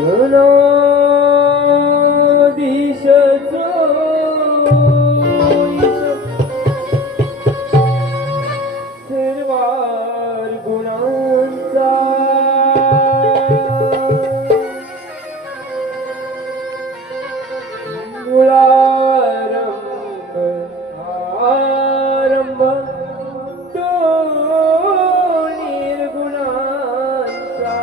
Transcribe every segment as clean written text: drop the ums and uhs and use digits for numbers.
गणाधीश सर्वार गुणांचा मुळारंभ आरंभ तो निर्गुणांचा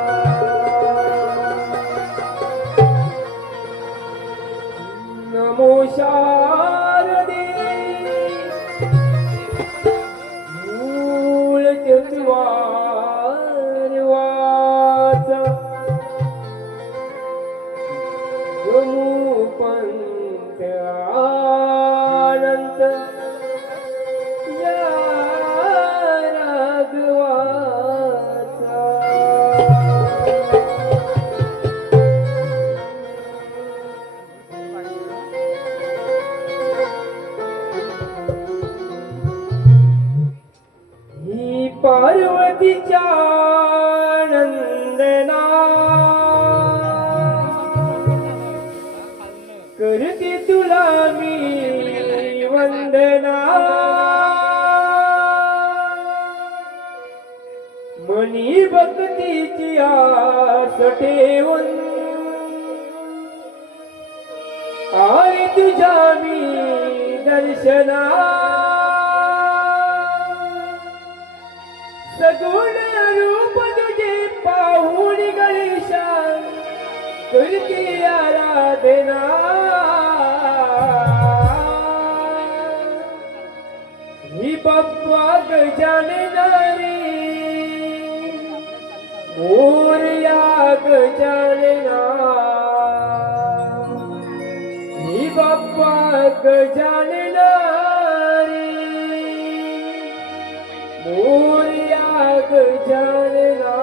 नमो शारदे मूळ चतुर्वार वाचा पंथ अनंत या राघवाचा ही पार्वतीच्या नंदना करते तुला मी वंदना मनी भक्तीची आस ठेवून आले तुझ्या मी दर्शना सगुण रूप तुझे पाहून गणेशा करते आराधना ही बाप्पा गजाननारी मोरया गजानना ही बाप्पा गजाननारी मोरया गजानना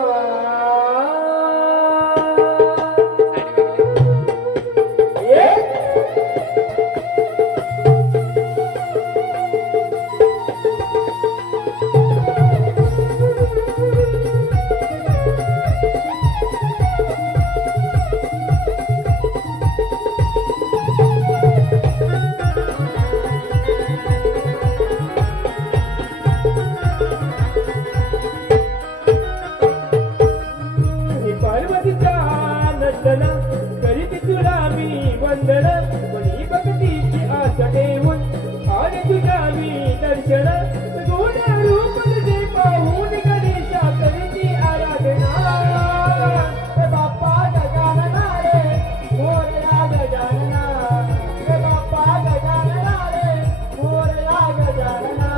करीत तुला मी वंदन मनी भक्तीची आस ठेवून आले तुझ्या मी दर्शन गुण रूप तुझे पाहून गणेशा करती आराधना बाप्पा गजानना रे मोरया गजानना बाप्पा गजानना रे मोरया गजानना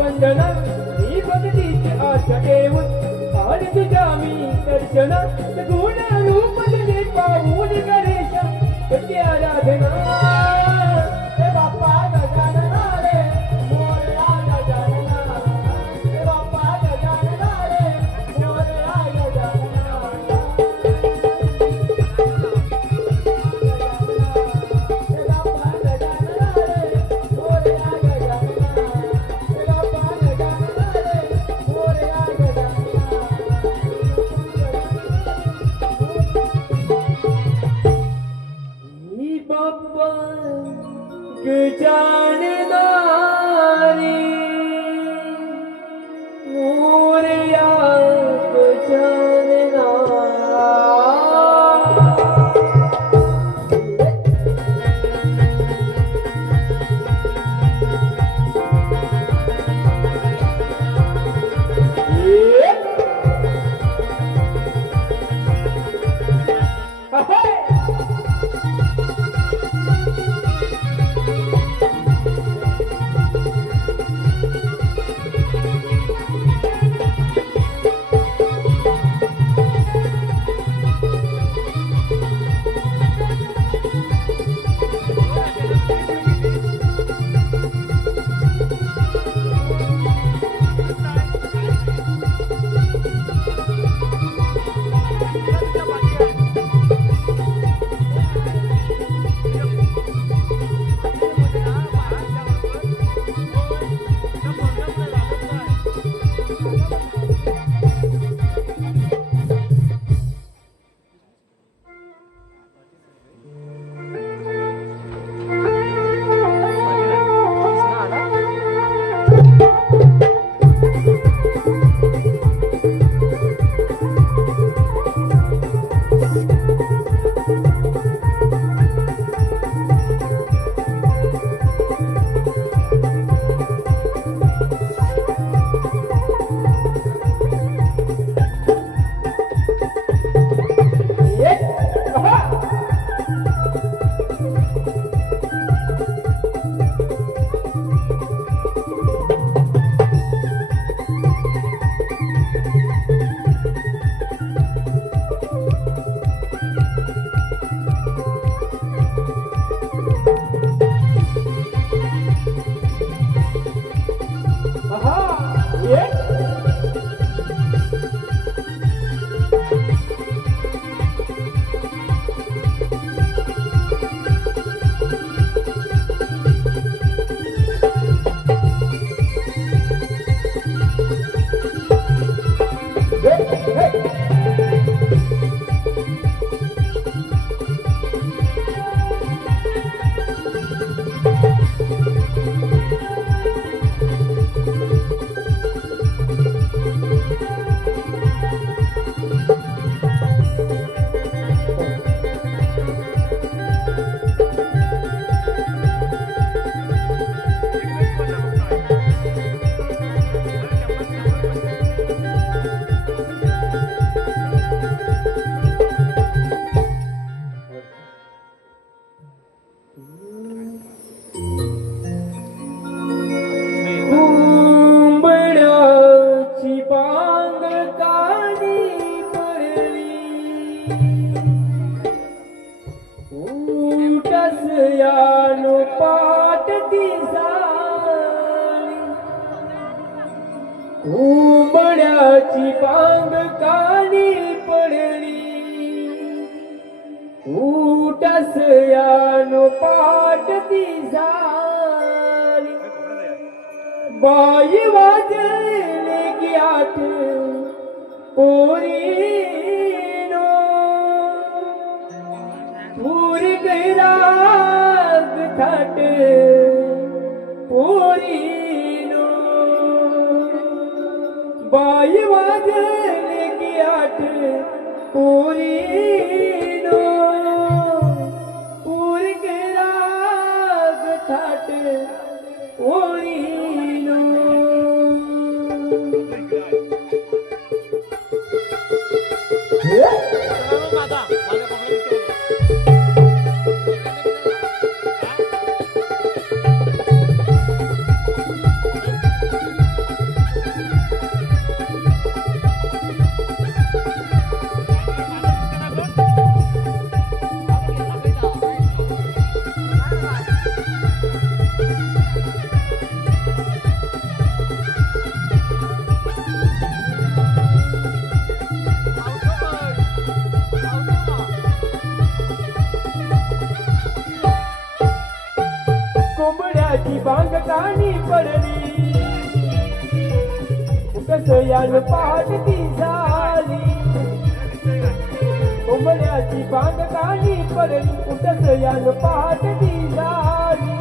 वंदना ही भक्तीची आशा ठेवून आले तुझ्या मी दर्शना गुण रूप तुझे पाहून गणेश तुझी आराधना हे बाप्पा गजानना रे मोरया गजानना हे बाप्पा गजानना रे मोरया गजानना हे बाप्पा गजानना रे मोरया गजानना हे बाप्पा गजानना रे मोरया गजानना बाप्पा गजाननारी मोरया गजानना यानु पाटती सारी उमड्याची बांग कानी पडली उटस यानु पाटती सारी बाई वाजले की आठ पोरीनो पूर गैराग थाट पोरीनो बाई वाजले की आठ पोरीनो पूर गैराग थाट पोरीनो बांग कानी पडली कसं यान पहाट ती झाली कोंबड्याची बांग कानी पडली कसं यान पहाट ती झाली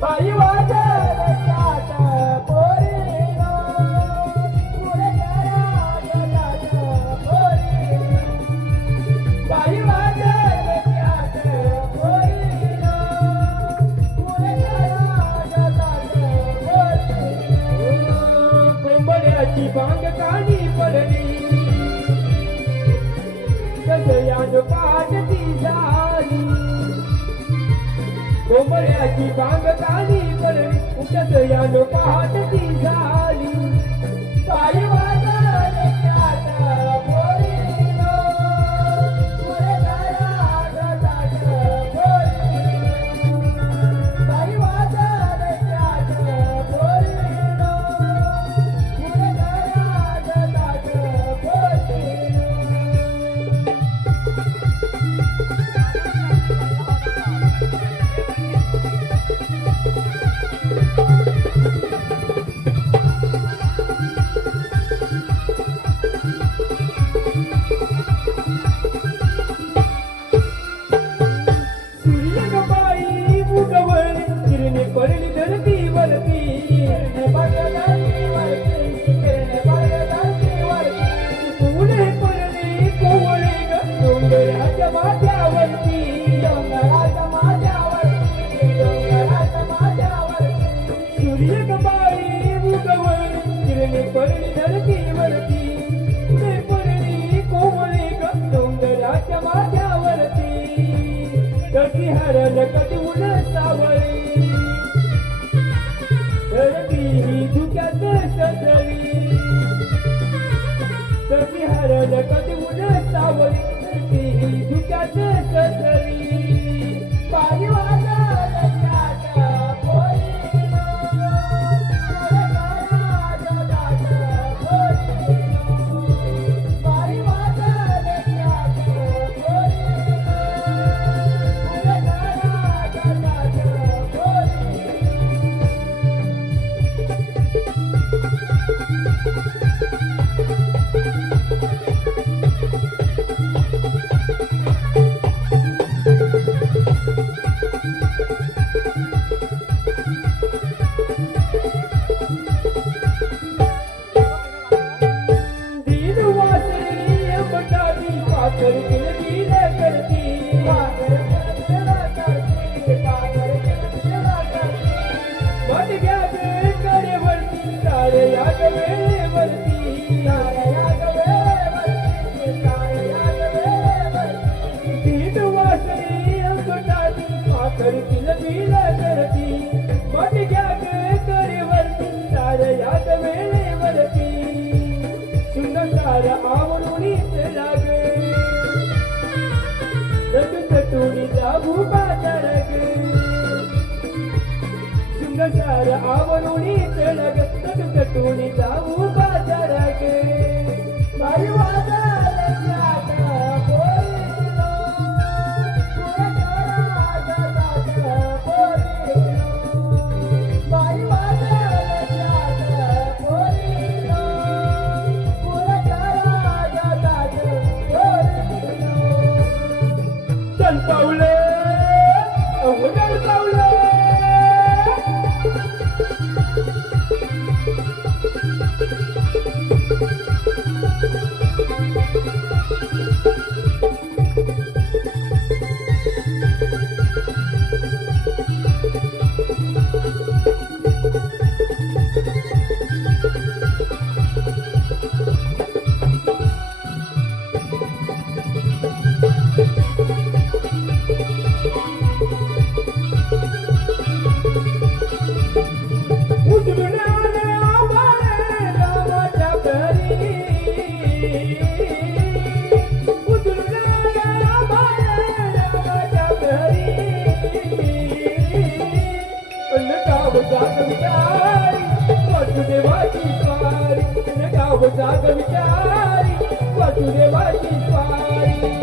बाई वाजत जात पोरीनो पुढे करा गलात पोरीनो बाई वाजत जात पोरीनो पुढे करा गलात पोरीनो कोंबड्याची बांग कानी पडली कसं यान पहाट ती झाली कोंबड्याची बांग कानी पडली कसं यान पहाट ती झाली बाई वाजत जात पोरीनो पुढे करा गलात पोरीनो बाई वाजत जात पोरीनो पुढे करा गलात पोरीनो सूर्यबाई उगवली किरणे पडली धरतीवरती पुढे पडली कोवळे ग डोंगराच्या माथ्यावरती सूर्यबाई उगवली किरणे पडली धरतीवरती पुढे पडली कोवळे ग डोंगराच्या माथ्यावरती कधी हरण कधी उन सावळी धरती ही धुक्यात सजली कधी हरण कधी उन सावळी धरती ही धुक्यात सजली बाई वाजत जात पोरीनो पुढे करा गलात पोरीनो बाई वाजत जात पोरीनो पुढे करा गलात दीन वासरी बटाली पाकर किल दिल करती बट गया करे वरती तारे याद वेळेवरती दीन वासरी बटाली पाकर किल दिल करती बट गया करे वरती तारे याद वेळेवरती सुंदर आवडूनीच लाग रटूनी जाऊ बाजारग सुंदर आवडूनीच लाग रटूनी जाऊ बाजारग बाई वाजत जात पोरीनो पुढे करा गलात पोरीनो बाई वाजत जात पोरीनो पुढे करा गलात पोरीनो चल पावले अहो चल पावले जाग विचारी वासुदेवाची स्वारी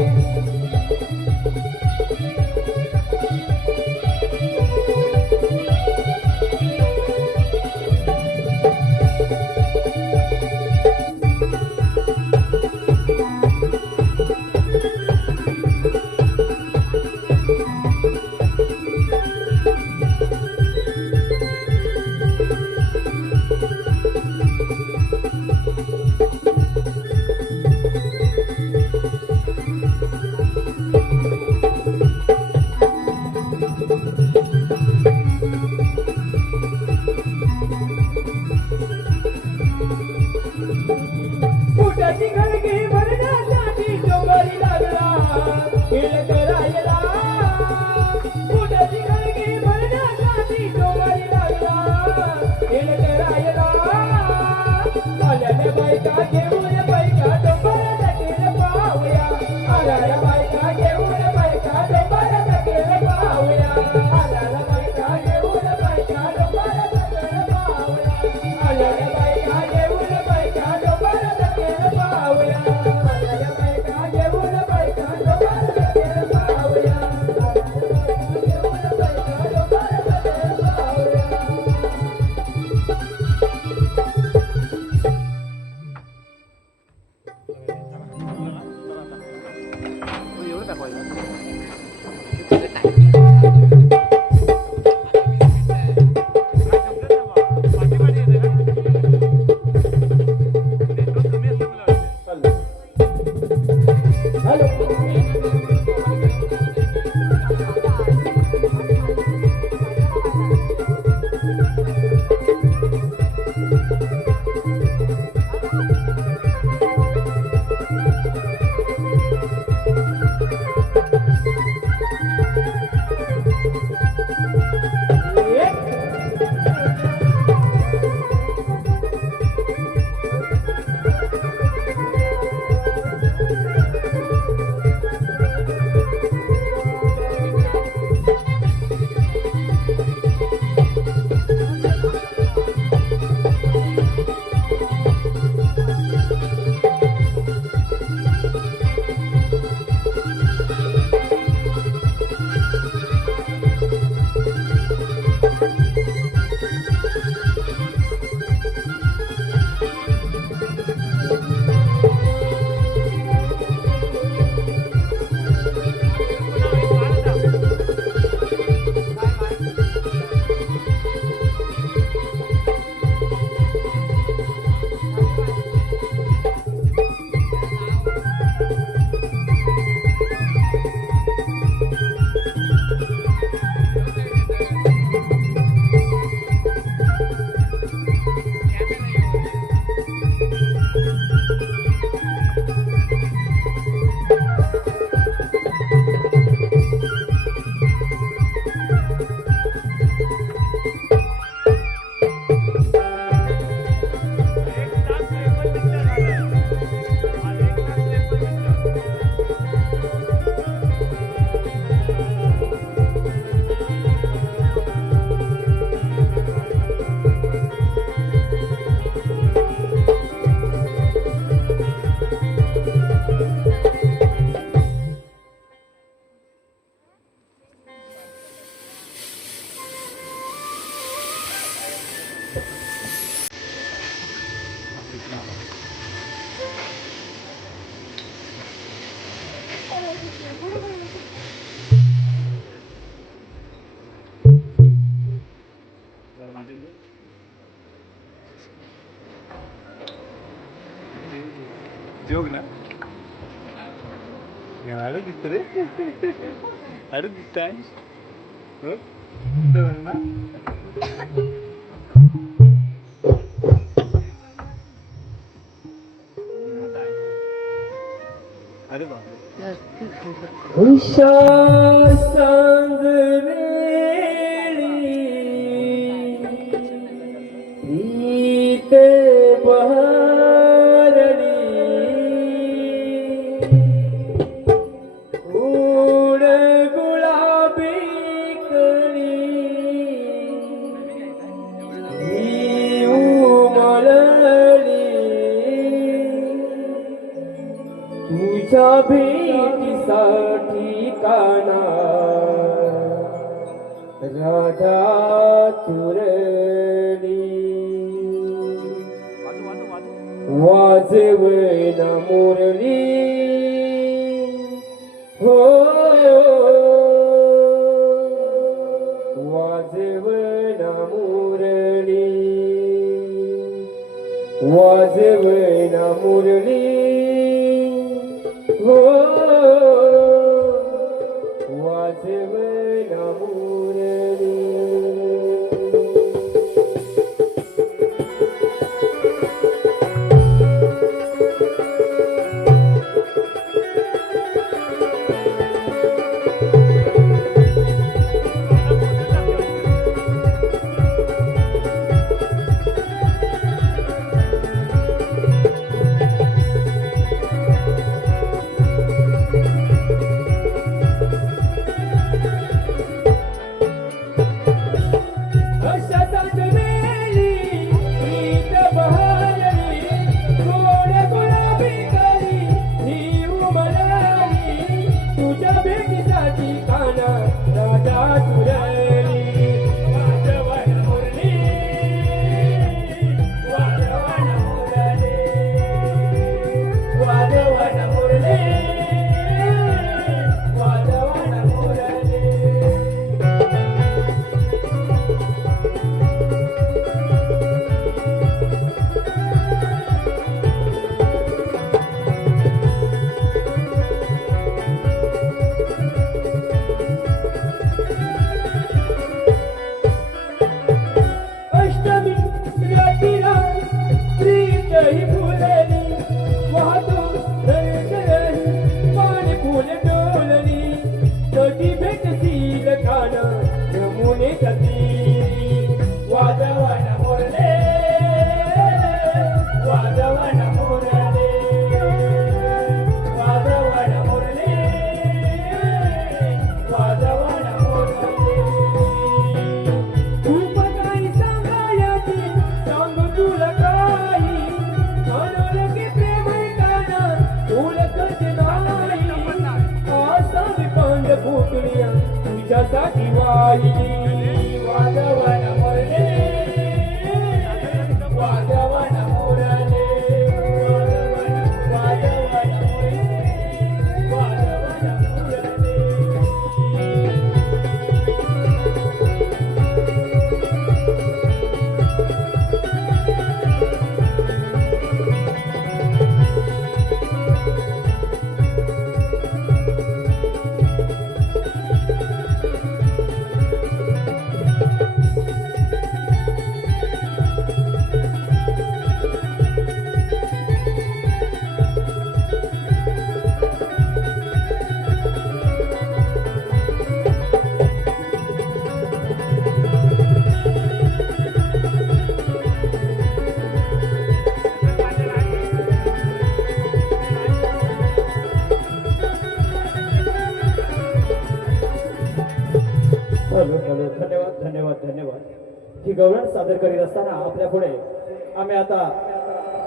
जोग ना ಯಾರು ದಿಸ್ತದೆ ಯಾರು ದಿಸ್ತಾಯ अरे बाप उषा सांगवेळी प्रीत बहरली उड गुलाबी कळी ही उमलली तुझ्या भेटीसाठी काना राधा तुरली वाजवना मुरली हो वाजवना मुरली वाजवना मुरली हो वाजवना मुरली धन्यवाद. ही गवळण सादर करीत असताना आपल्या पुढे आम्ही आता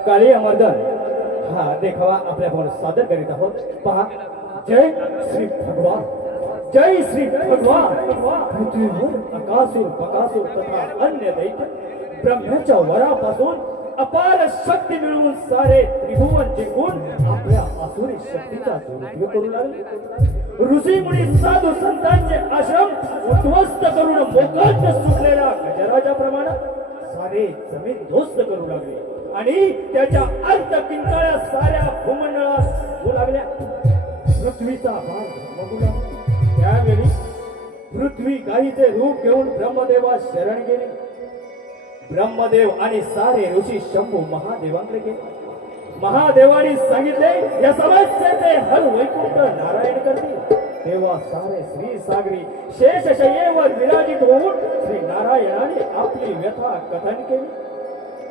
काळी अमर्दन हा देखावा आपल्या पुढे सादर करीत आहोत. पहा, जय श्री भगवान, जय श्री भगवान. पृथ्वीवर अकासुर बकासूर तथा अन्य दैत्य ब्रह्म्याच्या वरापासून अपार शक्ती मिळवून सारे त्रिभुवन जिंकून आपल्या आसुरी शक्तीचा दुरुपयोग करू लागले. ऋषी मुनी साधू संतांचे आश्रम उद्ध्वस्त करून मोकाट सुटलेल्या गजराजाप्रमाणे सारे जमीन ध्वस्त करू लागले आणि त्याच्या अर्ध किंकाळ्या साऱ्या भूमंडळात होऊ लागल्या. पृथ्वीचा भार धर्मगू लागला. त्यावेळी पृथ्वी गाईचे रूप घेऊन ब्रह्मदेवास शरण गेले. ब्रह्मदेव आणि सारे ऋषी शंभू महादेवांकडे गेले. महादेवांनी सांगितले, या समस्येचे हल वैकुंठ नारायण करतील. तेव्हा सारे श्री सागरी शेषशय्येवर विराजित होऊन श्री नारायणाने आपली व्यथा कथन केली.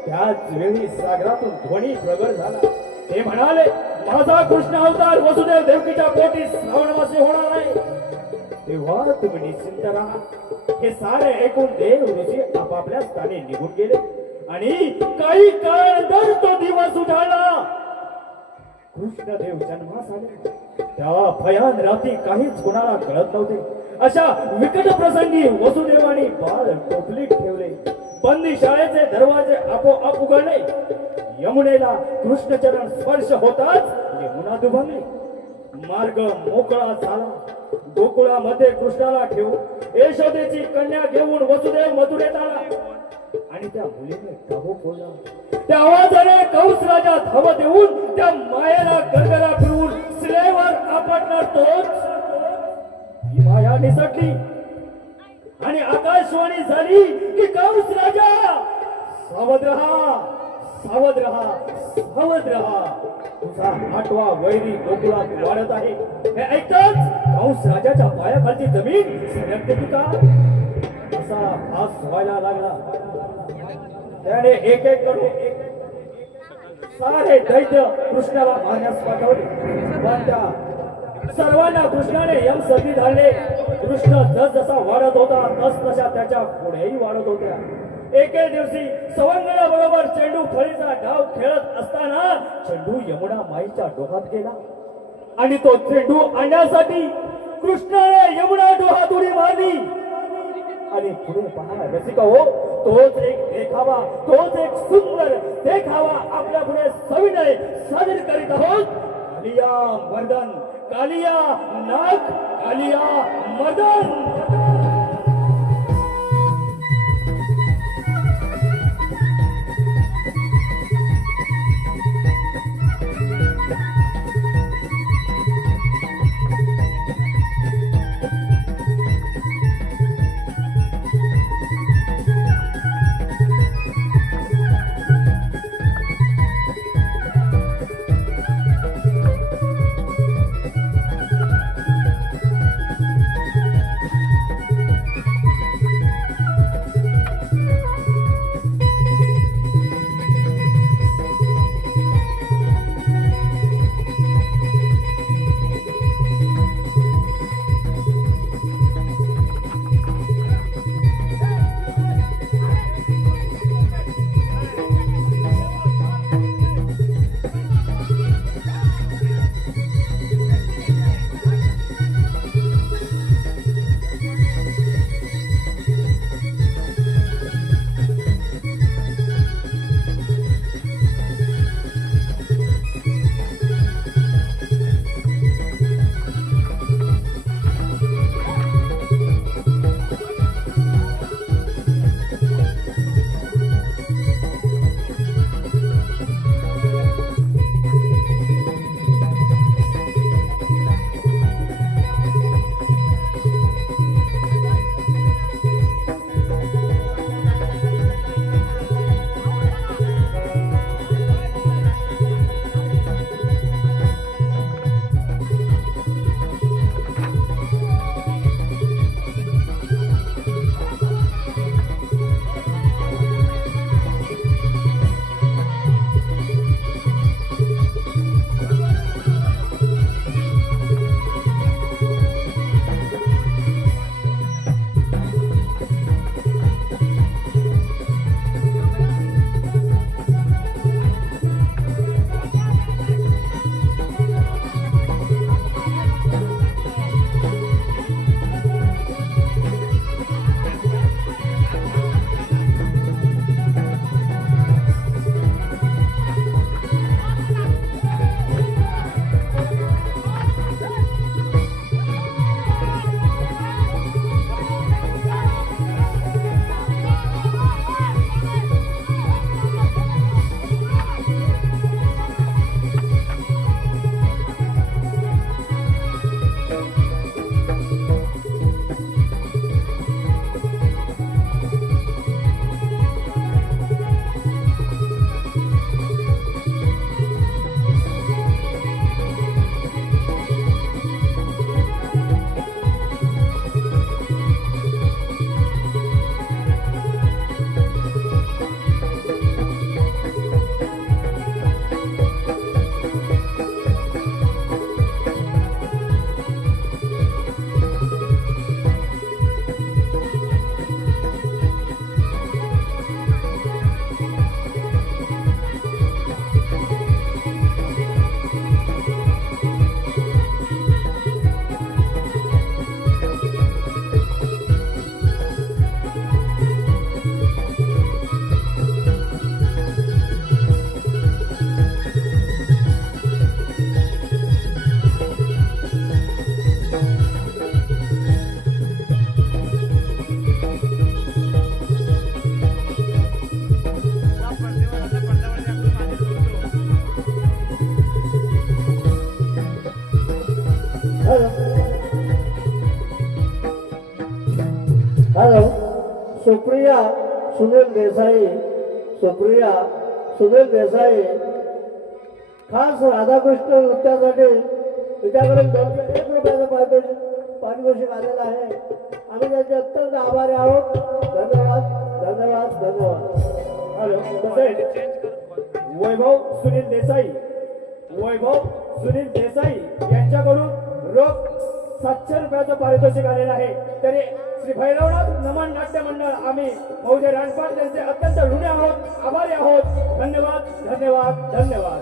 त्याच वेळी सागरातून ध्वनी प्रगट झाला. ते म्हणाले, माझा कृष्ण अवतार वसुदेव देवकीच्या पोटी श्रावणवासी होणार आहे. तेव्हा तुम्ही निश्चिंत राहा. हे सारे ऐकून देव ऋषी आपापल्या स्थानी निघून गेले आणि काही काळानंतर तो दिवस उजाडला. कृष्णदेव जन्मास आले. त्या भयान रात्री काहीच कोणाला कळत नव्हते. अशा विकट प्रसंगी वसुदेवाने बाळ टोपलीत ठेवले. बंदी शाळेचे दरवाजे आपोआप उघडले. यमुनेला कृष्णचरण स्पर्श होताच यमुना दुभंगली. मार्ग मोकळा झाला. गोकुळामध्ये कृष्णाला ठेवून यशोदेची कन्या घेऊन वसुदेव मथुरेत आला आणि त्या मुलीने टाहो फोडला. त्या आवाजाने कंस राजा धाव देऊन त्या मायेला गरगरा फिरवून शिलेवर आपटणार तोच. ही माया निसटली आणि आकाशवाणी झाली की कंस राजा सावध रहा, सावध रहा, सावध रहा. तुझा 8वा वैरी गोकुळात वाढत आहे. हे ऐकताच कंस राजाच्या पायाखालची जमीन सरकते की का असा भास व्हायला लागला. त्याने एक एक करून सारे दैत्य कृष्णाला मारण्यास पाठवले. पण त्या सर्वांना कृष्णाने यम सती धाडले. कृष्ण जस जसा वाढत होता तस तशा त्याच्या पुढेही वाढत होत्या. एके दिवशी सवंगडा बरोबर चेंडू फळीचा डाव खेळत असताना चेंडू यमुना माईच्या डोहात गेला आणि तो चेंडू आणण्यासाठी कृष्णाने यमुना डोहात उडी मारली. आणि पुढे पहा रसिका हो, तोच एक देखावा, तोच एक सुंदर देखावा आपल्या पुढे सविनय सादर करीत आहोत. कालिया मर्दन, कालिया नाग, कालिया मर्दन. हॅलो सुप्रिया सुनील देसाई सुप्रिया सुनील देसाई खास राधाकृष्ण नृत्यासाठी तिच्याकडे 1 रुपयाचं पारितोषिक आलेलं आहे. आम्ही त्याचे अत्यंत आभारी आहोत. धन्यवाद धन्यवाद धन्यवाद. हॅलो तसेच वैभव सुनील देसाई यांच्याकडून रोख 700 रुपयाचं पारितोषिक आलेलं आहे. तरी श्री भैरवनाथ नमन नाट्य मंडळ आम्ही मौजे रानपाट त्यांचे अत्यंत ऋणी आहोत, आभारी आहोत. धन्यवाद धन्यवाद धन्यवाद.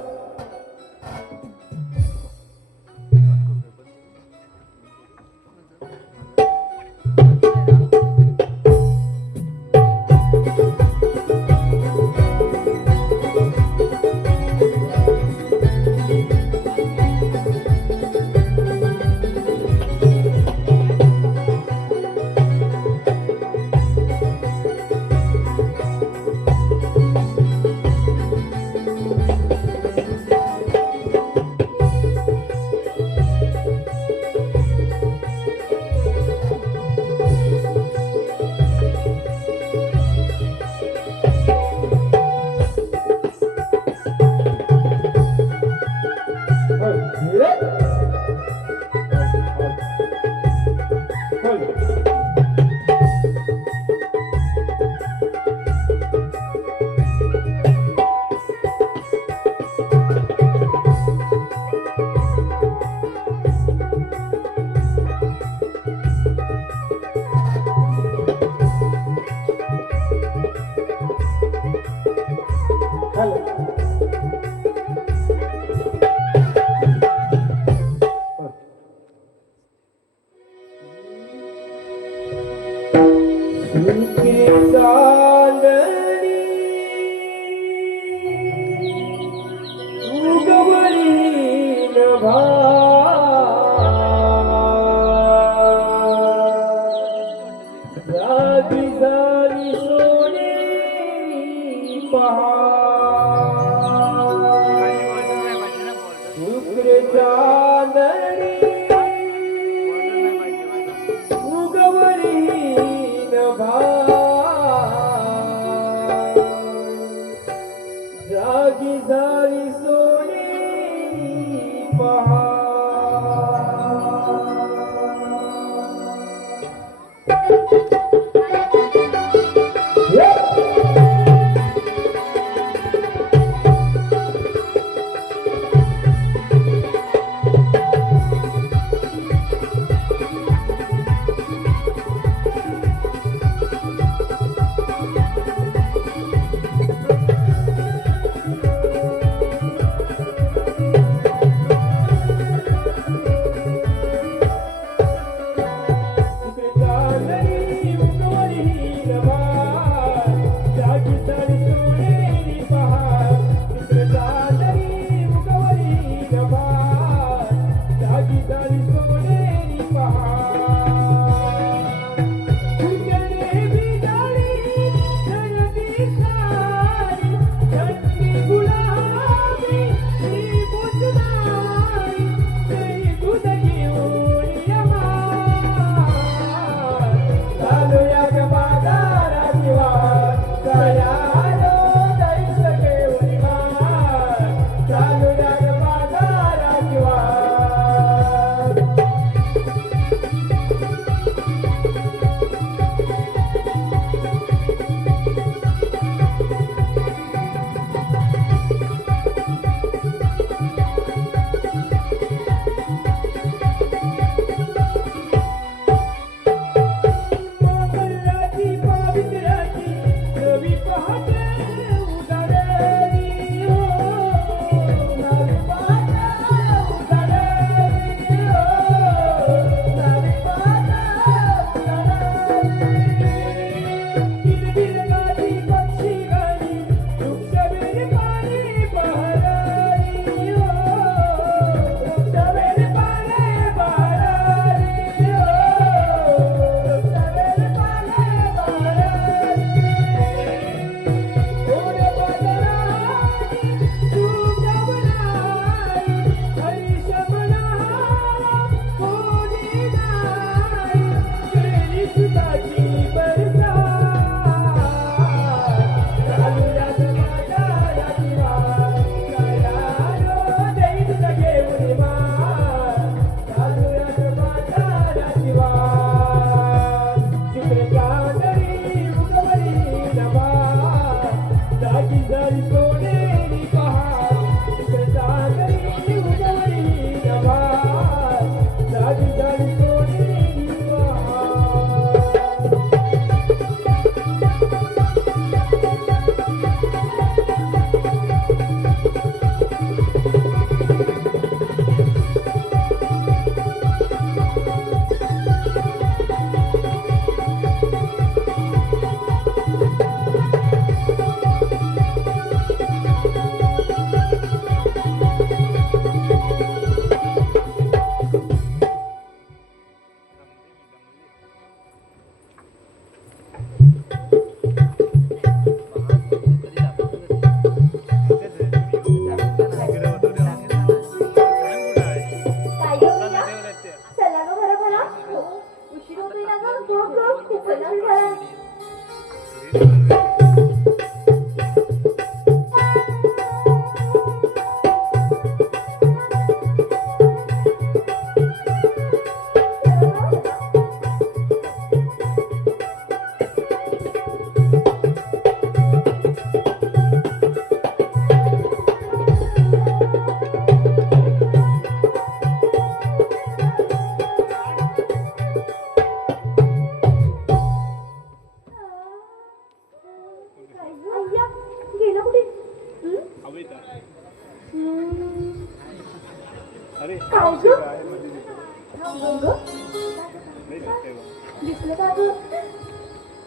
नाही जाते बा. दिसलं का ग?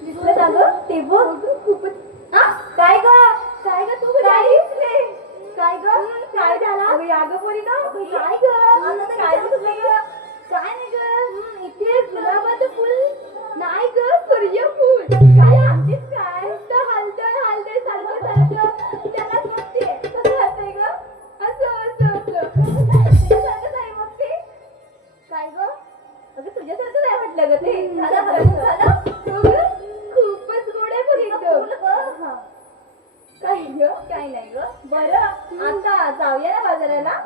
दिसलं का ग? ते बघ खूपच. आ? काय ग? काय ग तू काय दिसले? काय ग? काय झाला? अगं या ग पोरी ग. काय ग? काय दिसलं ग? काय नाही ग? इथे गुलाबाचं फुल नाही ग, सूर्यफूल. काय आमचीच काय तर हलतंय हलतंय सारखं सारखं त्यालाच म्हणते. कसं हलतंय ग? तुझ्यासारखंच आहे मग ते. काय ग? अगं तुझ्यासारखंच आहे म्हटलं ग ते. झालं खूपच गोड आहे फुल एकदम. हा. काय ग? काय नाही ग. बरं आता जाऊया ना बाजाराला.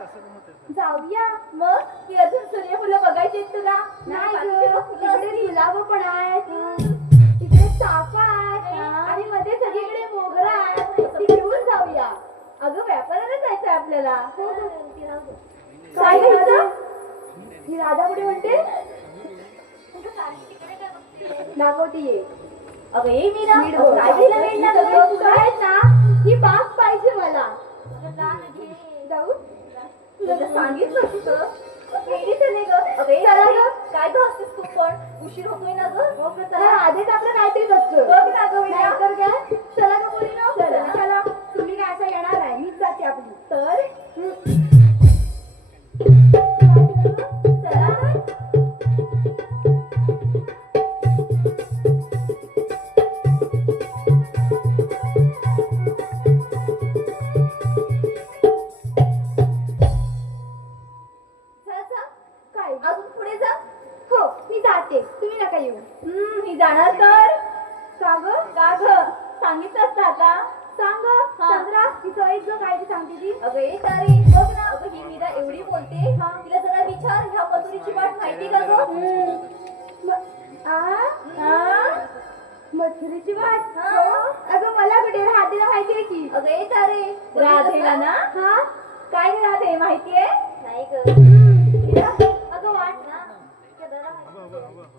जाऊया मग की अजून सूर्यफुलं बघायची आहेत तुला? नाही ग, तिकडे गुलाब पण आहेत, तिकडे चाफा आहे आणि मध्ये सगळीकडे मोगरा आहे. ती घेऊन जाऊया. अगं व्यापाराला जायचंय आपल्याला. काय घ्यायचं? ही राधा कुठे म्हणते? दाखवते ये. अगं ये मीरा, काय घ्यायला मिळणार? काय ना ही बाग पाहिजे मला. जाऊ तुला तर सांगितलं तुझं वेळीच आहे ग. चला ग. काय ग असतेस तू पण उशीर होतोय ना ग. आधीच आपलं काहीतरीच असतं बघ ना ग. नाहीतर काय. चला ग बोली ना. चला चला. तुम्ही काय असं येणार आहे? मीच जाते आपली तर. चला अजून पुढे जा. हो मी जाते, तुम्ही नका येऊ. मी जाणार तर. का ग? का ग? सांगितलं असतं आता. सांग चंद्रा, तिचं एक जो काय ती सांगते ती. अगं ये तारे बघ ना. अगं ही मीरा एवढी बोलते. तिला जरा विचार ह्या मथुरीची वाट माहिती का ग? मथुरीची वाट? अगं मला कुठे राधेला माहितीये की. अगं ये तारे राधेला ना. हा काय ग राधे माहितीये? नाही ग. अगं वाट ना.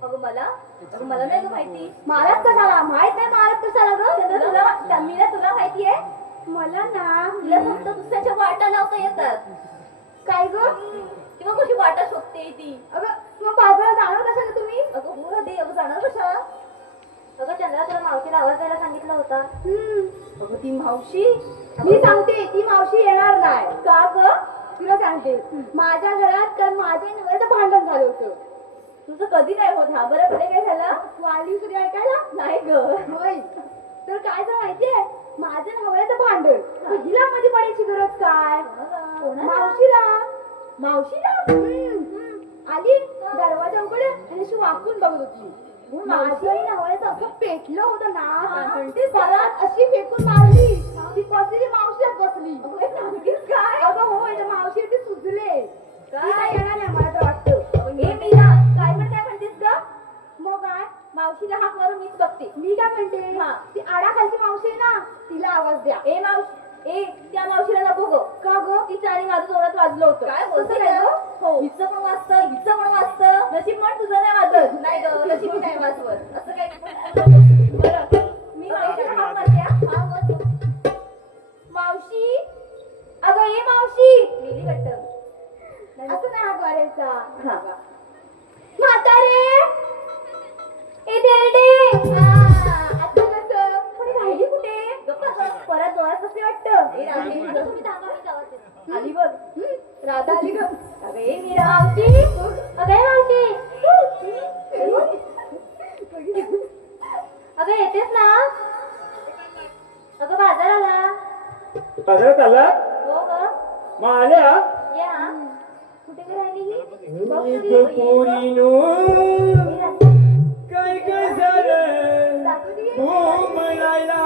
अगं मला नाही ग माहिती. महाराज कशाला माहित नाही? महाराज कशाला ग? तुला मीरा तुला माहितीये? मला ना तिला फक्त दुसऱ्याच्या वाटा लावता येतात. काय ग? किंवा कशी वाटा शोधते ती. अगं मग बाजारात जाणार कशाला तुम्ही? अगं हो दे. अगं जाणार कशाला? अगं चंद्रा तुला मावशीला आवाज द्यायला सांगितलं होता. अगं ती मावशी. मी सांगते ती मावशी येणार नाही. का ग? तुला सांगते माझ्या घरात तर माझ्या नवऱ्याचं भांडण झालं होतं. तुझं कधी नाही होत. हा बरं पुढे काय झालं? तू आली तुझी ऐकायला? नाही ग. होय तर काय झालं माहितीये? माझ्या नवऱ्याचं भांडण. हिला मध्ये पडायची गरज काय? मावशीला. मावशीला आली दरवाजा उघडे आणि अशी वाकून बघत होती. माझ्या नवऱ्याचं असं पेटलं होतं ना ते घरात अशी फेकून मारली. ती बसली मावशीच बसली. काय? अगं होय मावशी ते सुचले. काय येणार नाही मला तर वाटतं. हे मीरा काय म्हणतेस ग? मग काय मावशीला हाक मारून मीच बघते. मी काय म्हणते ती आडाखालची मावशी आहे ना तिला आवाज द्या. ए मावशी त्या मावशीला नको ग. का ग? तिच्या आणि माझं जोरात वाजलं होतं. काय बोलते काय ग? हो हिचं पण वाजतं हिचं पण वाजतं. नशीब म्हण तुझं नाही वाजत. नाही ग नशीब नाही वाजवत. असं काय बरं मी मावशीला हाक मारते. मावशी अगं ये मावशी. मेली वाटतं. असं नाही हाक मारायचा. म्हातारे ए देरडे. आता कसं पण राहिली कुठे? परत जोरात कसे वाटतं. आली बघ. राधा आली ग. अगं ये मीरा. मावशी अगं मावशी अगं येतेस ना? अगं बाजाराला. बाजारात आला? हो ग. मग आल्या? ये हा. कुठे राहिली पोरीनो काय काय झालं घुमलायला.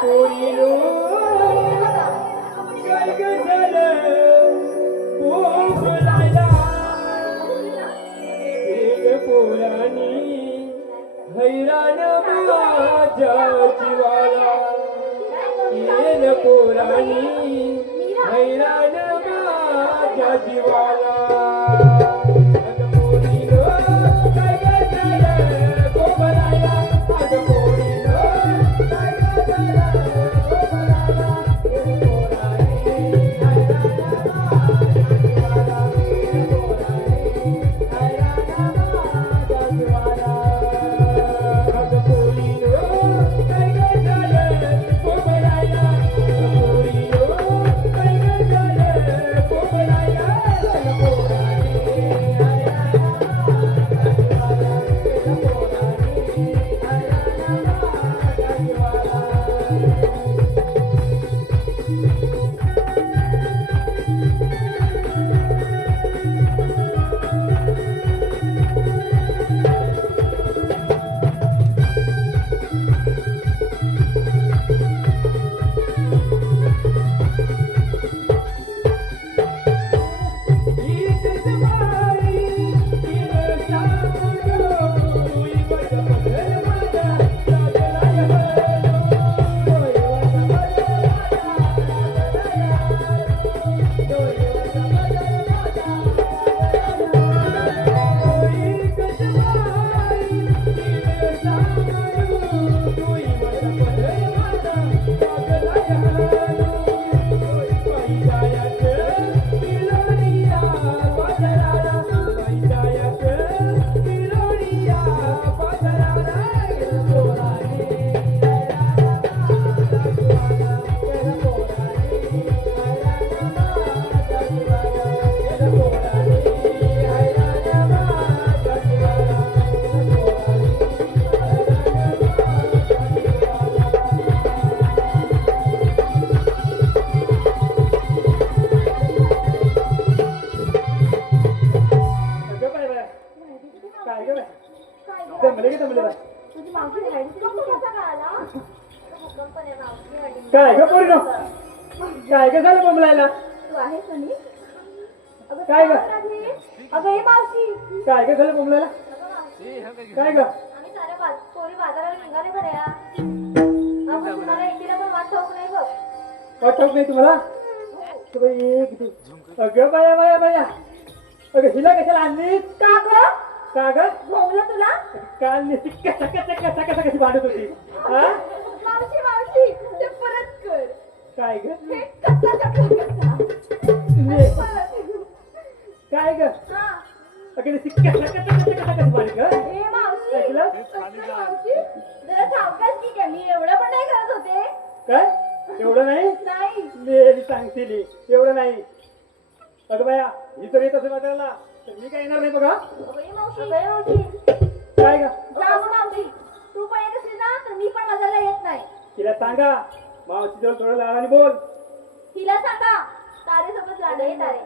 पोरीनो काय काय झालं घुमलायला. पोरानी हैराण माझ्या जीवाला. येन पोरानी हैराण माझ्या जीवाला. अगं पोरीनो काय काय झालं घुमलायला. अगं पोरीनो काय काय झालं घुमलायला. येन पोरानी हैराण माझ्या जीवाला. मावशी हळदीचा कसा कळाला? भूकंप आहे मावशी हळदी. काय ग पोरगं? काय ग झालं बोंबलायला? तू आहेस ना नी? अगं काय ग? राधे. अगं हे मावशी. काय ग झालं बोंबलायला? अगं मावशी. काय ग? आम्ही साऱ्या पोरी बाजाराला निघाले बऱ्या. आपण तुम्हाला एकटीला पण वाट ठाऊक नाही बघ. काय ठाऊक नाही तुम्हाला? तर बाई किती अगं बाया बाया बाया, अगं हिला कशाला आणलीस? का ग? का ग? भोवलं तुला? काल नुसती कसा कसा कसा कसा कशी भांडत होती हा? मावशी मावशी ते परत कर. काय ग? हे कसा कसा ने- परत. काय ग? हा. अगं नुसती कसा कसा कसा कसा कशी भांडत ग? हे मावशी. ऐकलं? मावशी जरा सावकाश की काय, मी एवढं पण नाही करत होते. काय एवढं नाही? नाही. मेली सांगतील एवढं नाही. अगं बाया ही तर येत असेल वाटायला तर मी काय येणार नाही बघा. अगं मावशी. अगं मावशी. काय ग? जाऊ मावशी. तू पण येत असली ना तर मी पण बाजारला येत नाही. तिला सांगा मावशी जवळ थोडं लाडाने बोल. तिला सांगा तारे सोबत लाडे तारे.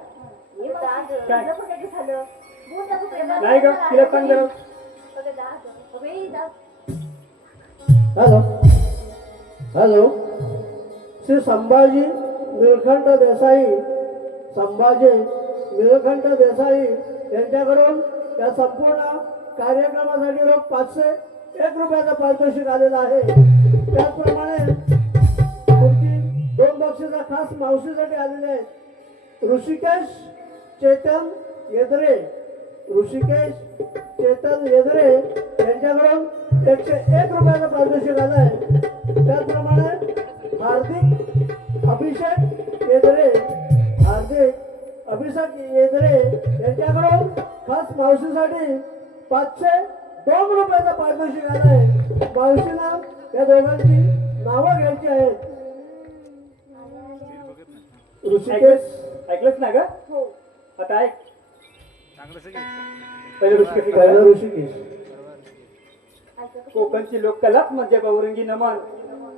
काय? तुझं पण काही झालं? बोल ना तू प्रेमात. नाही ग तिला सांग जरा. अगं जा गं. अगं ये जा. हॅलो हॅलो, श्री संभाजी निळकंठ देसाई, संभाजी निळकंठ देसाई यांच्याकडून या संपूर्ण कार्यक्रमासाठी रोख 501 रुपयाचं पारितोषिक आलेलं आहे. त्याचप्रमाणे तुमची 2 बक्षिसं खास मावशीसाठी आलेले आहेत. ऋषिकेश चेतन येदरे, ऋषिकेश चेतन येदरे यांच्याकडून 101 रुपयाचं पारितोषिक आलं आहे. त्याचप्रमाणे हार्दिक अभिषेक येदरे, हार्दिक अभिषेक येदरे यांच्याकडून खास मावशीसाठी 502 रुपयाचं पारितोषिक आलं आहे. मावशीला या दोघांची नावं घ्यायची आहेत. ऋषिकेश ऐकलंच ना ग? हो. आता ऐक. चांगलं सगळी पहिले ऋषिकेश पहिला ऐकलं. ऋषिकेश. कोकणची लोककलाच म्हणजे बहुरंगी नमन.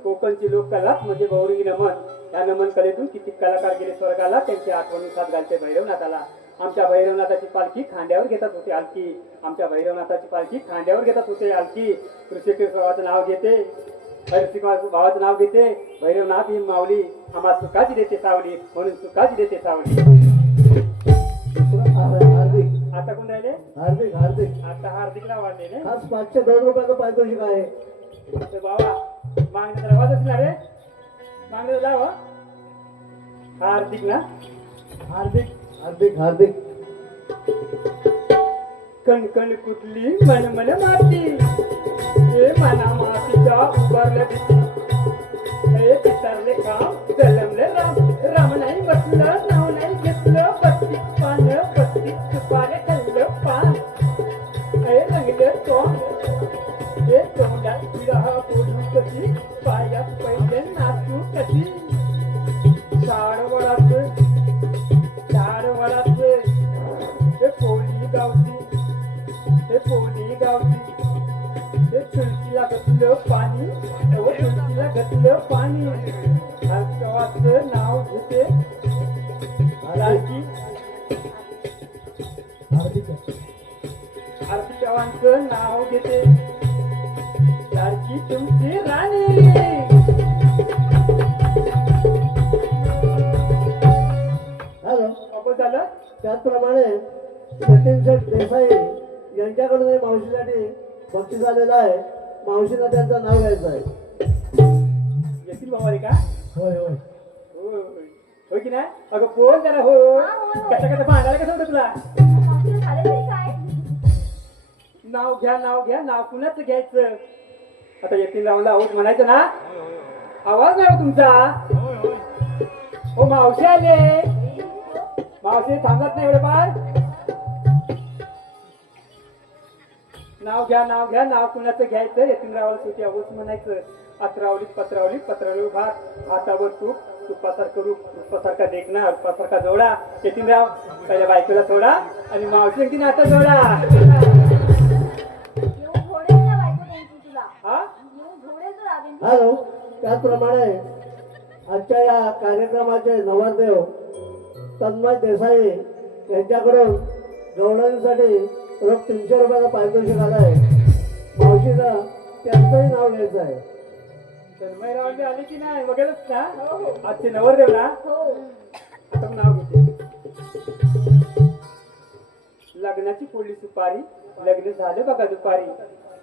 कोकणची लोककलाच म्हणजे बहुरंगी नमन. या नमन कलेतून किती कलाकार गेले स्वर्गाला, त्यांची आठवणी साथ घालते भैरवनाथाला. आमच्या भैरवनाथाची पालखी खांद्यावर घेतात होते आलकी, आमच्या भैरवनाथाची पालखी खांद्यावर घेतात होते आलकी. ऋषिकेश भावाचं नाव घेते, भावाचं नाव घेते. भैरवनाथ ही माऊली आम्हा सुखाची देते सावली, म्हणून सुखाची देते सावली. हार्दिक आता कोण राहिले? हार्दिक हार्दिक आता हार्दिकला वाढलेले. खास 502 रुपयाचं पारितोषिक आहे. तर बाबा मागणी तर आवाज असणार रे, मागणी लाव. हार्दिक ना? हार्दिक हार्दिक हार्दिक कण कण कुठली मन मन माती, हे मना मातीच्या उभारल्या भीती. हे पितरले काम जलमले राम, राम नाही बसलं नाव नाही घेतलं. 32 पानं 32 तुपाने खाल्लं पान. हे रंगलं तोंड, हे तोंडात विरह बोलू कशी, पायात पहिले नाचू कशी. झाडवडाचं हे पोळी गावची, हे पोळी गावची. हे तुळशीला घातलं पाणी, तुळशीला घातलं पाणी. हर्षवाचं नाव घेते लाडकी, हार्दिक आरती चव्हाणचं नाव घेते लाडकी तुमची राणी. हॅलो. आपण झालं. त्याचप्रमाणे सचिन शेठ देसाई यांच्याकडून हे मावशीसाठी बक्षीस आलेलं आहे. मावशीला त्यांचं नाव घ्यायचं आहे. येतील भावाले का? होय होय. हो की नाही? अगं बोल जरा. हो कसा कसा भांडायला कसं होतं तुला? मावशी झालं तरी काय? नाव घ्या नाव घ्या, नाव कुणाचं घ्यायचं? आता येतील राऊंडला आहोत म्हणायचं ना? आवाज नाही हो तुमचा. हो मावशी आले. मावशी थांबत नाही एवढे पार. नाव घ्या नाव घ्या, नाव कुणाचं घ्यायचं? येतील रावाला शेवटी आवाज म्हणायचं. अत्रावलीत पत्रावली, पत्रावली भात, भातावर तूप, तुपासारखं रूप, रूपासारखा देखना, रूपासारखा जोडा. येतील राव पहिल्या बायकोला सोडा आणि मावशी एकटी नातं जोडा. येऊन घोडेल ना बायको त्यांची तुला. हा? येऊन घोडेल तुला त्यांची. हॅलो. त्याचप्रमाणे आजच्या या कार्यक्रमाचे नवरदेव तन्मय देसाई यांच्याकडून गवळणीसाठी रोख 300 रुपयाचा पारितोषिक आला आहे. मावशीला त्यांचंही नाव घ्यायचं आहे. तन्मयरावांनी आले की नाही बघेलच ना हो हो आजचे नवरदेव ना हो आता नाव घेते. लग्नाची फोडली सुपारी लग्न झालं बघा दुपारी.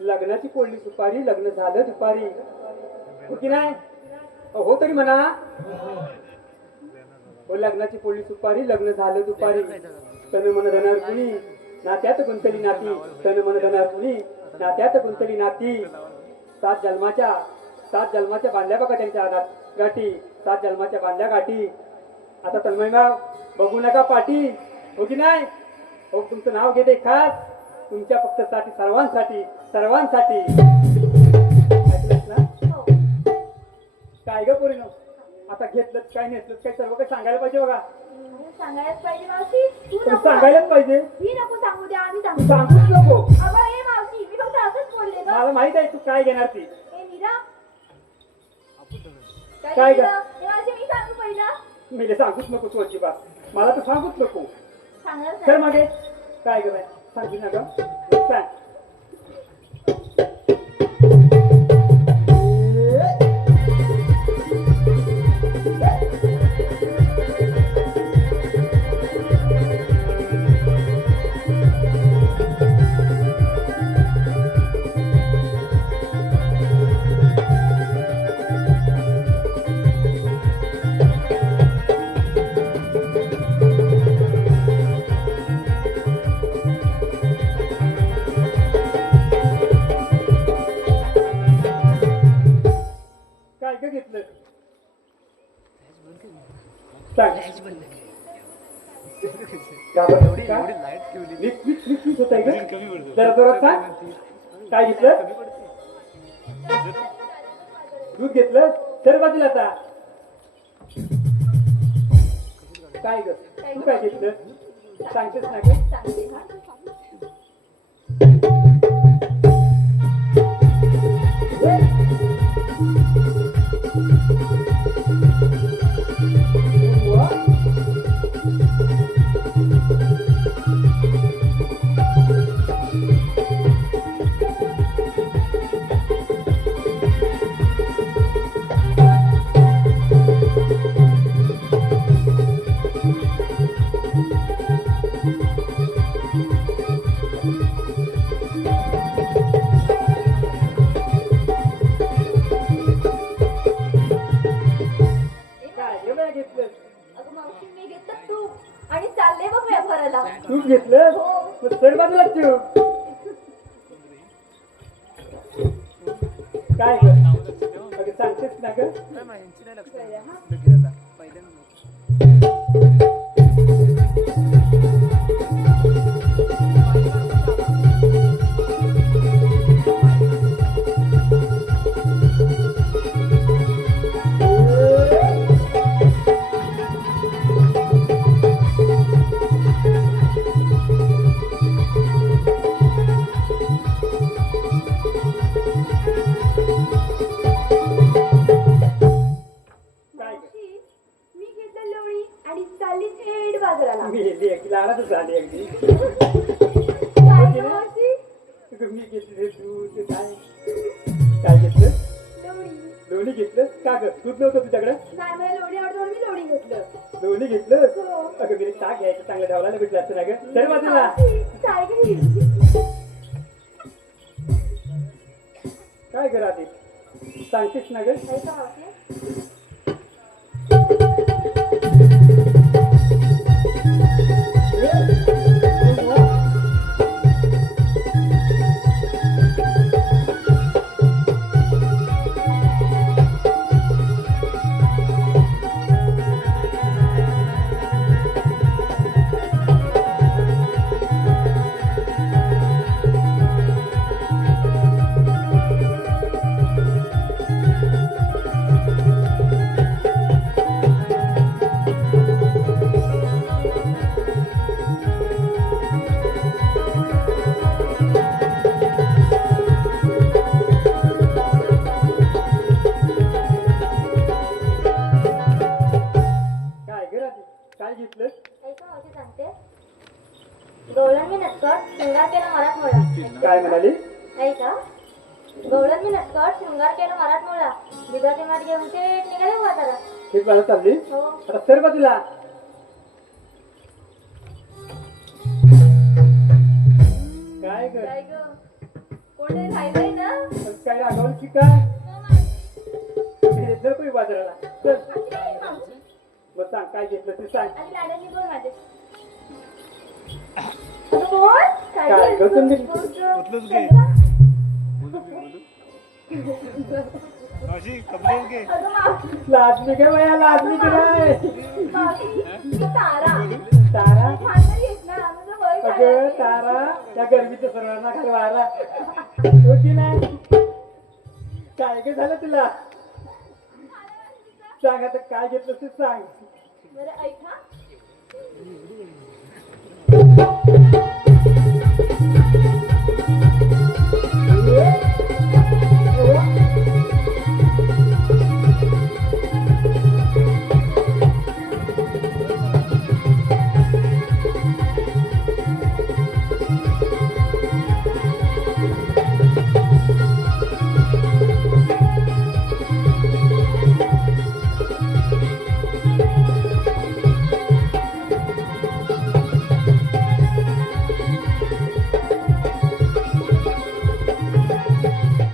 लग्नाची फोडली सुपारी लग्न झालं दुपारी. हो की नाही हो तरी म्हणा. हो लग्नाची फोडली सुपारी लग्न झालं दुपारी. तन मन धनार कुणी नात्यात गुंतली नाती. तन मन धनार कुणी नात्यात गुंतली नाती. सात जन्माच्या बांधल्या बघा त्यांच्या हातात गाठी. 7 जन्माच्या बांधल्या गाठी. आता तन्मयराव बघू नका पाठी. हो की नाही हो तुमचं नाव घेते खास तुमच्या फक्त साठी सर्वांसाठी सर्वांसाठी. ऐकलंस ना हो काय ग पोरीनो आता घेतलं काय नेसलं काय सर्व काही सांगायला पाहिजे बघा. सांगायलाच पाहिजे मावशी तू तू नको सांगायलाच पाहिजे. मी नको सांगू द्या आम्ही तू सांगू सांगूच नको. अगं ए मावशी मी फक्त असंच बोलले ग मला माहित आहे तू काय घेणार ती. ए मीरा काय ग? मीरा? ए मावशी मी सांगू पहिला मी सांगूच नको तू अजिबात मला तर सांगूच नको. सांगणार तर नाही. मागे काय ग बाय सांगू ना ग सांग. काय ग घेतलं सांग. का बरं? का? नीट होत आहे ग जरा जोरात सांग. काय घेतलं दूध घेतलं सर बाजूला आता. काय ग तू काय घेतलं सांगतेस ना ग. सांगते हा काय ग बाय घेतलं अगं मावशी मी घेतलं तूप आणि चालले बघ व्यापाराला तूप घेतलं हो. मग सर बाजूला ठेव. काय ग अगं सांगतेस ना ग. काय ग मावशी मी घेतलं लोणी आणि चालली थेट बाजाराला मी अगदी लाडातच झाली अगदी. काय गं मावशी मी घेतले दूध ते काय घेतलं लोणी लोणी घेतलं का ग दूध नव्हतं तुझ्याकडे. नाही मला लोणी आवडतं म्हणून मी लोणी घेतलं लोणी घेतलं हो. अगं मी ताक घ्यायचं चांगलं ठेवला भेटलं असतं ना ग. सर बाजूला मावशी, काय गं ही? काय ग राहते सांगतेस ना ग. काय गं मावशी? काय ग राहते काय घेतलं ऐका मावशी सांगते गौरांनी नक्कट शृंगार केला मराठमोळा काय म्हणाली. ऐका गवळण मी नटकट शृंगार केला मराठमोळा दुधाचे माठ घेऊन ते निघाले म्हातारा. ठीक बाळा चालली हो आता सर बाजूला. काय ग काय ग कोणी राहिलंय ना. काय रागावून की काय घेतलं कोणी बाजाराला चल. मावशी मग सांग काय घेतलं ते सांग. आणि लाडाची बोल माझे. अगं बोल काय ग तुम्ही? उचलूच घे. मावशी कपडे घे. अगं मावशी लाजमी काय बाया लाजमी काय मावशी तू तारा तारा. छान येत ना आमचं वय अगं झालं. तारा त्या गरमीच्या सर्वांना खाली वारा हो की नाही. काय काय झालं तुला सांग आता काय घेतलं ते सांग. बरं ऐक हा.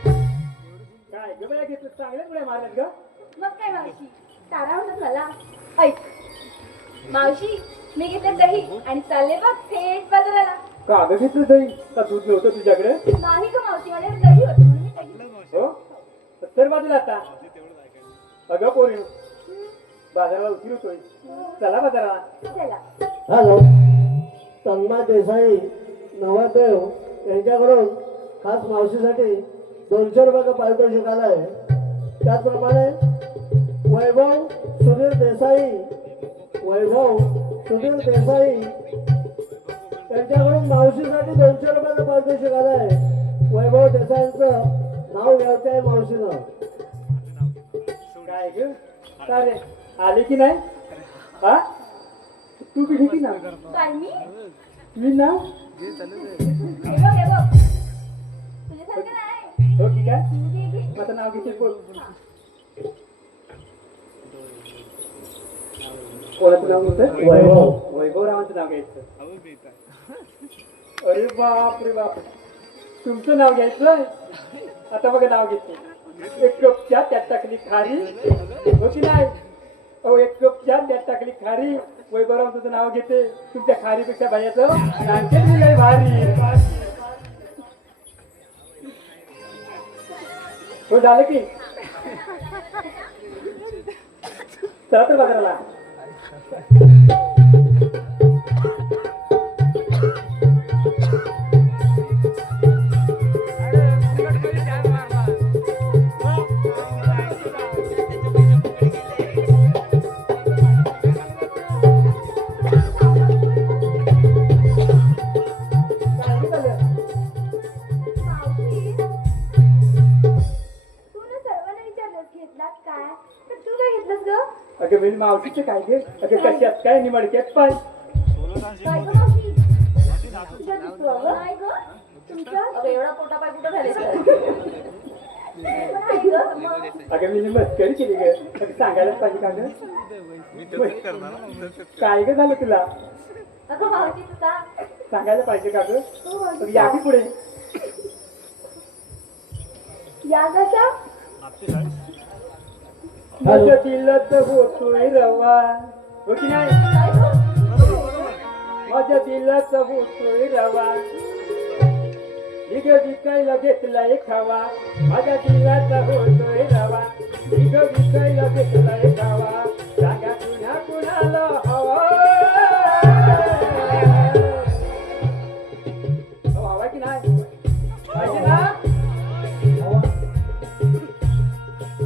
काय ग बाया घेतलं चांगल्याच उड्या मारल्यात ग. मग काय मावशी तारा म्हणत मला ऐक मावशी मी घेतले दही आणि चालले बघ थेट बाजाराला. कागद घेतलं दही का दूध नव्हतं तुझ्याकडे. नाही का मावशी माझ्याकडे दही होते म्हणून मी दही हो तर बाजूला आता. अगं पोरी बाजाराला उशीर होतोय चला बाजाराला. चला. हॅलो तन्मय देसाई नवरदेव यांच्याकडून खास मावशीसाठी 200 रुपयाचं पारितोषिक आलंय. त्याचप्रमाणे वैभव सुनील देसाई त्यांच्याकडून मावशीसाठी 200 रुपयाचं पारितोषिक आलंय. वैभव देसाईंचं नाव घ्यायचं आहे मावशीनं. काय ग अरे आले की नाही हा तू बी घेती ना. काय मी ना हे बघ तुझ्यासारखं नाही. हो ठीक आहे घे, घे. माझं नाव घेते बोल. कोणाचं नाव होतं वैभवरावांचं नाव घ्यायचं. अरे बाप रे बाप तुमचं नाव घ्यायचं. आता बघा नाव घेते. एक कप चहा त्यात टाकली खारी हो की नाही. अहो एक कप चहा त्यात टाकली खारी. वैभवराव तुझं नाव घेते. तुमच्या खारीपेक्षा भैयाचं आणखी लय भारी. हो झालं की चला तर बाजाराला. काय झालं? मावशी तू ना सर्वांना विचारलंस घेतलास काय तर तू काय घेतलंस ग. अगं मी मावशीचे काय घे अगं कशात काय निमडक्यात पाय. काय ग मावशी तुझ्या दिसतो अगं. नाही ग तुमच्या अगं एवढा पोटा पाय कुठं झाले अगं मी मस्करी केली ग. अगं सांगायलाच पाहिजे का ग. मी तसंच करणार ना, तसंच. काय ग झालं तुला अगं मावशी तुझा सांगायला पाहिजे का ग. हो मावशी. अगं या की पुढे. या कशा आपली साडी. माझ्या दिलात होतोय रवा हो की नाही. काय ग माझ्या दिलात होतोय रवा. निघ विकायला घेतलाय खावा. माझ्या दिलात होतोय रवा. निघ विकायला घेतलाय खावा. सांगा पुन्हा कुणाला हवा. हवा की नाही पाहिजे ना.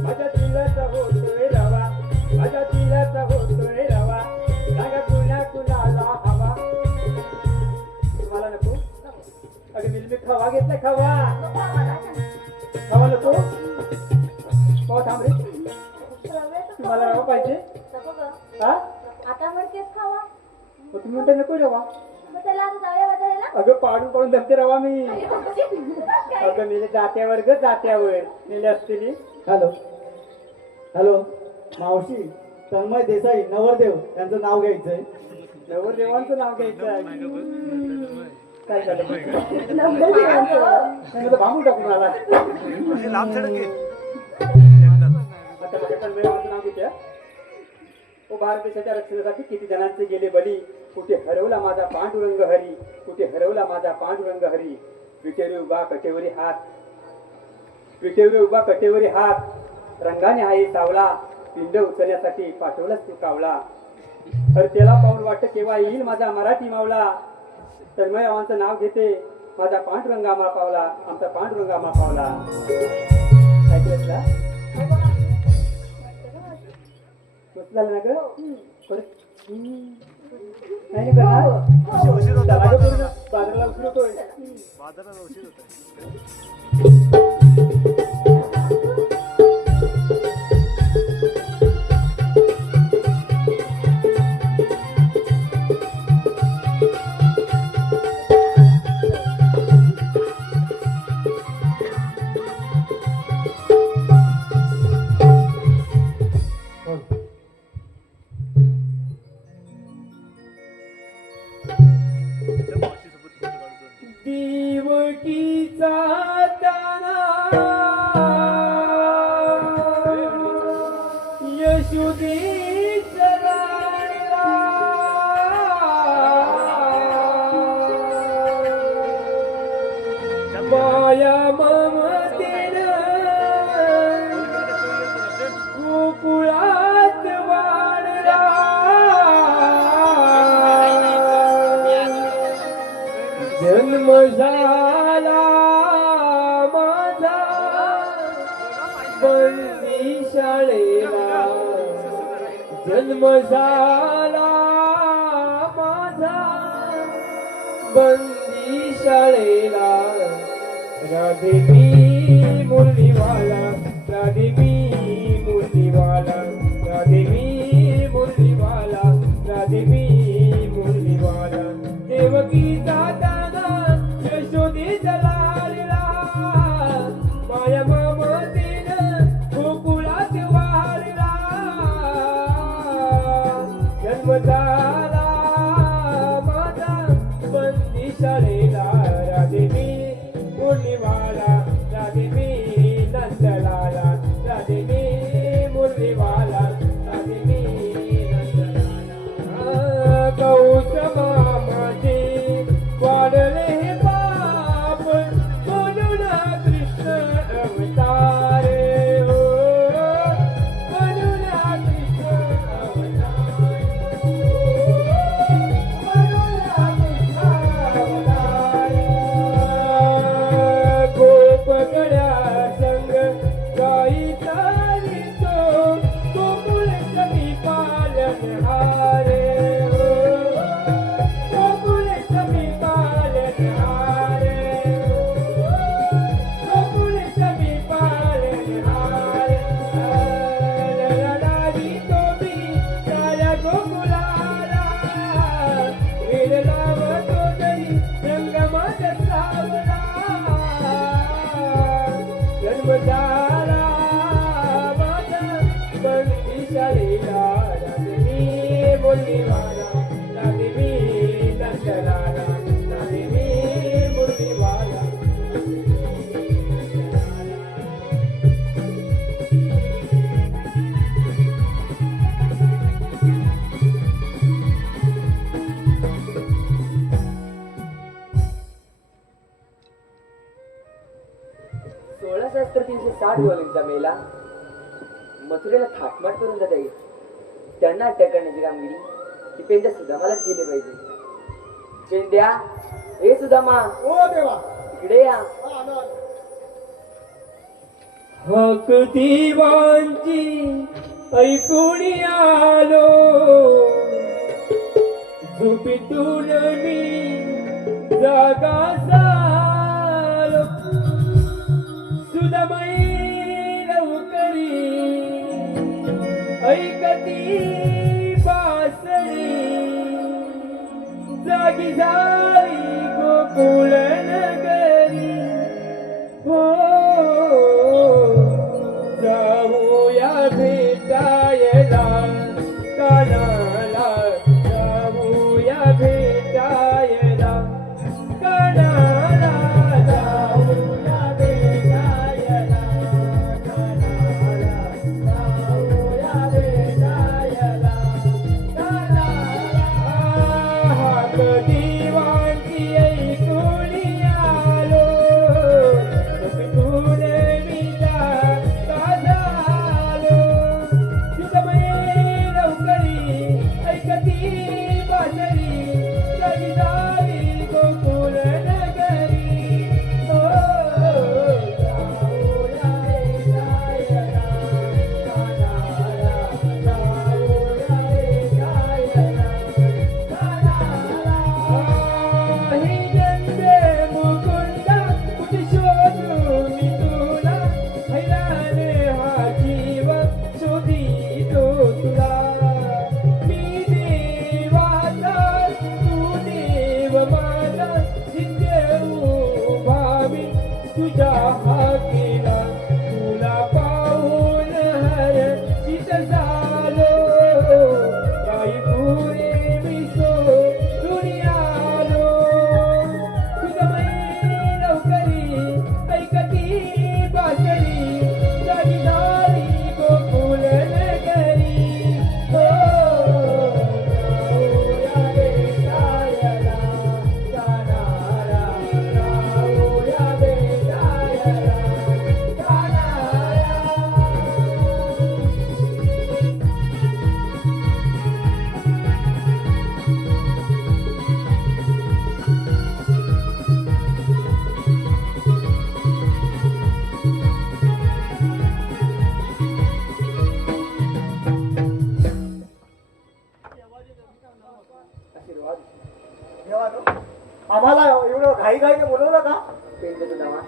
माझ्या दिलात होतोय रवा. माझ्या दिलात होतोय रवा. सांगा पुन्हा कुणाला हवा. तुम्हाला नको. अगं मी खवा घेतला खवा. खवा नको हो थांब रे. तुम्हाला रवा पाहिजे हा. आता म्हणतेस खावा मग तुम्ही म्हणता नको रवा. मग त्याला आता जाऊया बाजाराला. अगं पाडून पाडून धरते रावा मी. अगं मेले जात्यावर ग जात्यावर मेले असतील. हॅलो हॅलो मावशी तन्मय देसाई नवरदेव यांचं नाव घ्यायचंय. नवरदेवांचं नाव घ्यायचं आहे. काय झालं नवरदेवांचं. नाही, तो भांबून टाकून आला. अशी लांब सडक आहे. आता माझ्या तन्मयाचं नाव घेत्या. ओ भारत देशाच्या रक्षणासाठी किती जणांचे गेले बली. कुठे हरवला माझा पांडुरंग हरी. कुठे हरवला माझा पांडुरंग हरी. विटेवरी उभा कटेवरी हात. विटेवरी उभा कटेवरी हात. रंगाने आहे सावला. पिंड उचलण्यासाठी पाठवलाच तू कावला. तर त्याला पाहून वाटत केव्हा येईल माझा मराठी मावला. तन्मयरावांचं नाव घेते. माझा पांडुरंग आम्हा पावला. आमचा पांडुरंग आम्हा पावला. काय केलं मस्त झालं ना ग. परत नाही करणार. उशीर होता चला ग बाजाराला. पोरं, बाजाराला उशीर होतोय. बाजाराला उशीर होता. त्या मावशीसोबत फोटो काढतो. देवकीचा ताना यशोदेचा लाडला. माया ममतेनं गोकुळात वाढला. जन्म झाला माझा बंदी शाळेला. जन्म झाला माझा बंदी शाळेला. राधे मी मुरलीवाला. राधे मी मुरलीवाला. राधे मी मुरलीवाला. राधे मी मुरलीवाला. देवकीचा ताना यशोदेचा लाडला. माया ममतेनं गोकुळात वाढला. जन्म झाला माझा बंदी शाळेला. राधे मी मुरलीवाला. राधे मी नंदलाला. राधे मी मुरलीवाला. राधे मी नंदलाला. कौश मामाचे वाढले हे पाप म्हणून कृष्ण अवतार हो. म्हणून कृष्ण अवतार. म्हणून कृष्ण अवतार. गोपगड्या संग गाईचा तो गोकुळ कमी पालनहार हो. गोकुळ कमी पालनहार. गोकुळ कमी पालनहार. लढावी तोबी साऱ्या गोकुळाला. वेळ लावतो तरी रंगमात सावला. जन्म झाला माझा बंदी शाळेला. राधे मी मुरलीवाला. राधे मी नंदलाला. राधे मी मुरलीवाला. सोळा शास्त्र 360 गोविंदचा मेला मथुरेला थाटमाट करून जाता येईल. त्यांना अटक करण्याची कामगिरी ही पेंद्या सुदामालाच दिली पाहिजे. पेंद्या हे सुदामा ओ देवा इकडे या. हक देवांची ऐकून आलो. झोपेतून मी जागा झालो. सुदमयी लवकरी ऐकती बासरी. जागी झाली गोकुळी जीव माझा जिंदेऊ भावी तुझ्या हाकेला तुला पाहून हर चित झालो काही पुरे विसो दुनियालो तुझं मै लवकरी ऐकती बासरी जागी झाली गोकुल नगरी हो राऊया बेटायला जाणारा राऊया बेटायला जाणारा आशीर्वाद देवानो, आम्हाला एवढं घाई घाईने बोलवलं का? पेंडचं नावा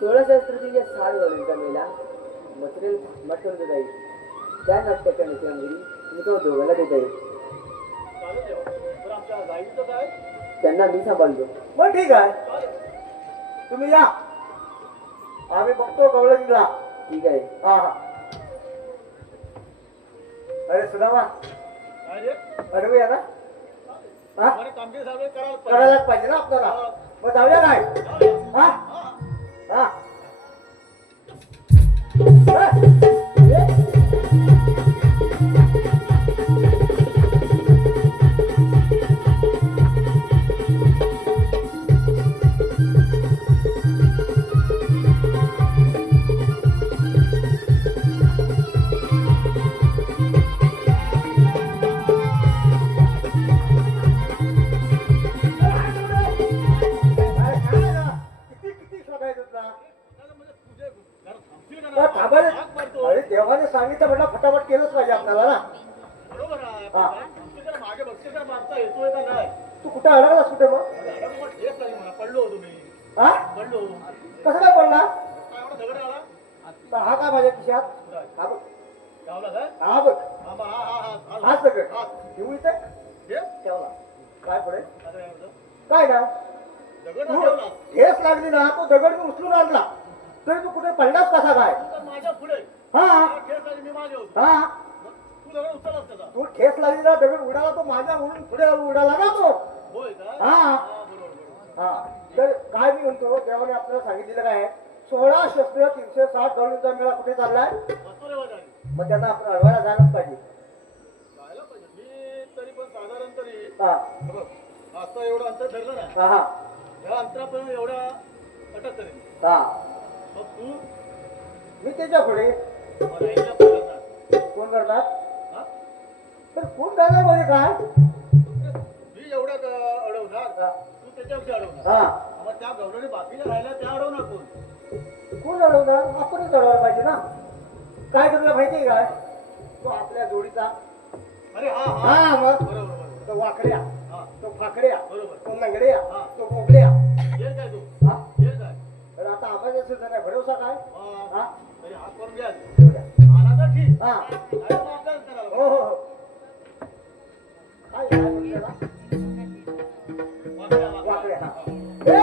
16 साड वॉल्यूमचा मेला मटेरियल मटकून जाईल त्या नाट्य करण्याची कामगिरी मी तो दोघांना देता येईल चालेल देवा. बरं आमच्या गाईचं काय? त्यांना मी सांभाळतो मग ठीक आहे, चालेल. तुम्ही या, आम्ही बघतो गवळणीला. ठीक आहे हा हा. अरे सुदामा, काय रे? अडवूया ना? हा? आम्हाला कामगिरी सगळे करायला पाहिजे. करायलाच पाहिजे ना आपल्याला. मग जाऊया काय? हा? हा. किती शोधायचं तुला? म्हणजे तुझे जरा थांबशील का तर नाही? थांबायला- हाक मारतो. अरे देवाने सांगितलं म्हटलं फटाफट केलंच पाहिजे आपल्याला ना. बरोबर आहे. हा. थांबशील का मागे बघशील का मागचा येतोय का नाही? तू कुठे अडकलास कुठे मग? अरे मग ठेच लागली मला. पडलो होतो मी. हा? पडलो. कसं काय पडला? काय एवढा दगड आला? तर हा काय माझ्या खिशात? काय? हा बघ, गावला काय? हा बघ, हा बा, हा, हा, हा, हा. हाच दगड. हा. घेऊ इथे हे? ठेवला. काय पुढे? आता काय होतं? काय ना दगड तू ठेवला. ठेस लागली ना, तो दगड मी उचलून आणला तरी तू कुठे पडलास कसा काय? तू तर माझ्या पुढे. हा मला ठेच लागली, मी मागे होतो. हा. मग तू दगड उचललास त्याचा. तू ठेस लागली ना, दगड उडाला, तो माझ्या उडून पुढे उडाला ना तो. होय का? हा. बरोबर, बरोबर. हा. तर काय मी म्हणतो, देवाने आपल्याला सांगितलेलं काय 16 शस्त्र 360 गवळींचा मेळा कुठे चाललाय? मथुरेवाजारी. मग त्यांना आपण अडवायला जायलाच पाहिजे. जायला पाहिजे. मी तरी पण साधारण तरी हा बघ, असं एवढं अंतर धरलं ना, हा हा या अंतरापर्यंत एवढा अटक करेन. हा. मग तू मी त्याच्या पुढे मला एकला पकडणार. कोण करणार? हा? तर कोण करणार म्हणजे काय? मी एवढ्या अडवणार, हा. तू त्याच्यापेक्षा अडवणार. हा. मग त्या गवळणी बाकीला राहिला त्या अडवणार कोण? कोण अडवणार? आपणच अडवायला पाहिजे ना. काय करूया माहितीये काय? तो आपल्या जोडीचा. अरे हा हा हा मग बरोबर बरोबर. तो वाकड्या, हा तो फाकड्या, बरोबर. तो लंगड्या, हा. तो मोगड्या. येईल काय तू? हा. येईल काय? तर आता आम्हाला सुद्धा नाही भरोसा काय? हा. हा. तरी हात करून घ्या. ठेवूया. आला तर ठीक. हा. नाही तर मग अभ्यास करायला हो हो हो. काय म्हणते त्याला? वाकड्या, वाकड्या, हा. हा. ए,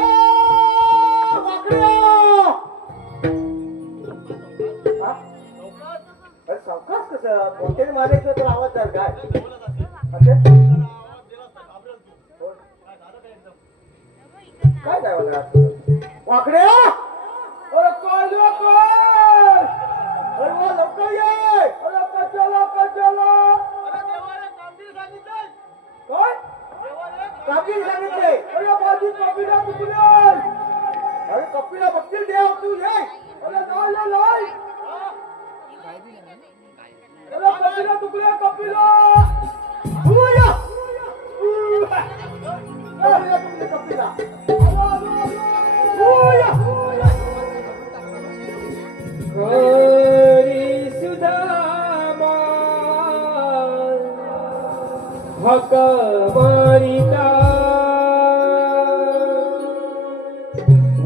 वाकड्या! हा? लवकर. अरे सावकाश कसं? कोणत्याही मारायचं तर आवाज जाईल काय? काय जवळच असेल. असे? जरा आवाज दिला असता घाबरेल तू. हो. काय झालं काय एकदम? काय जावं लागणार? वाकड्या! अरे कोण कोण? अरे वा, लवकर ये! अरे कचला कचला! अरे देवाने कामगिरी सांगितलंय. काय? देवाने कापील सांगितले. अरे माझी कपिला कुठली? अरे कपिला बघतील देव तू ये. अरे जायला नाही. अरे कपिला तुकड्या कपिला. हुया! अरे तुकड्या कपिला. हुया! हरी सुधामा हक मारिता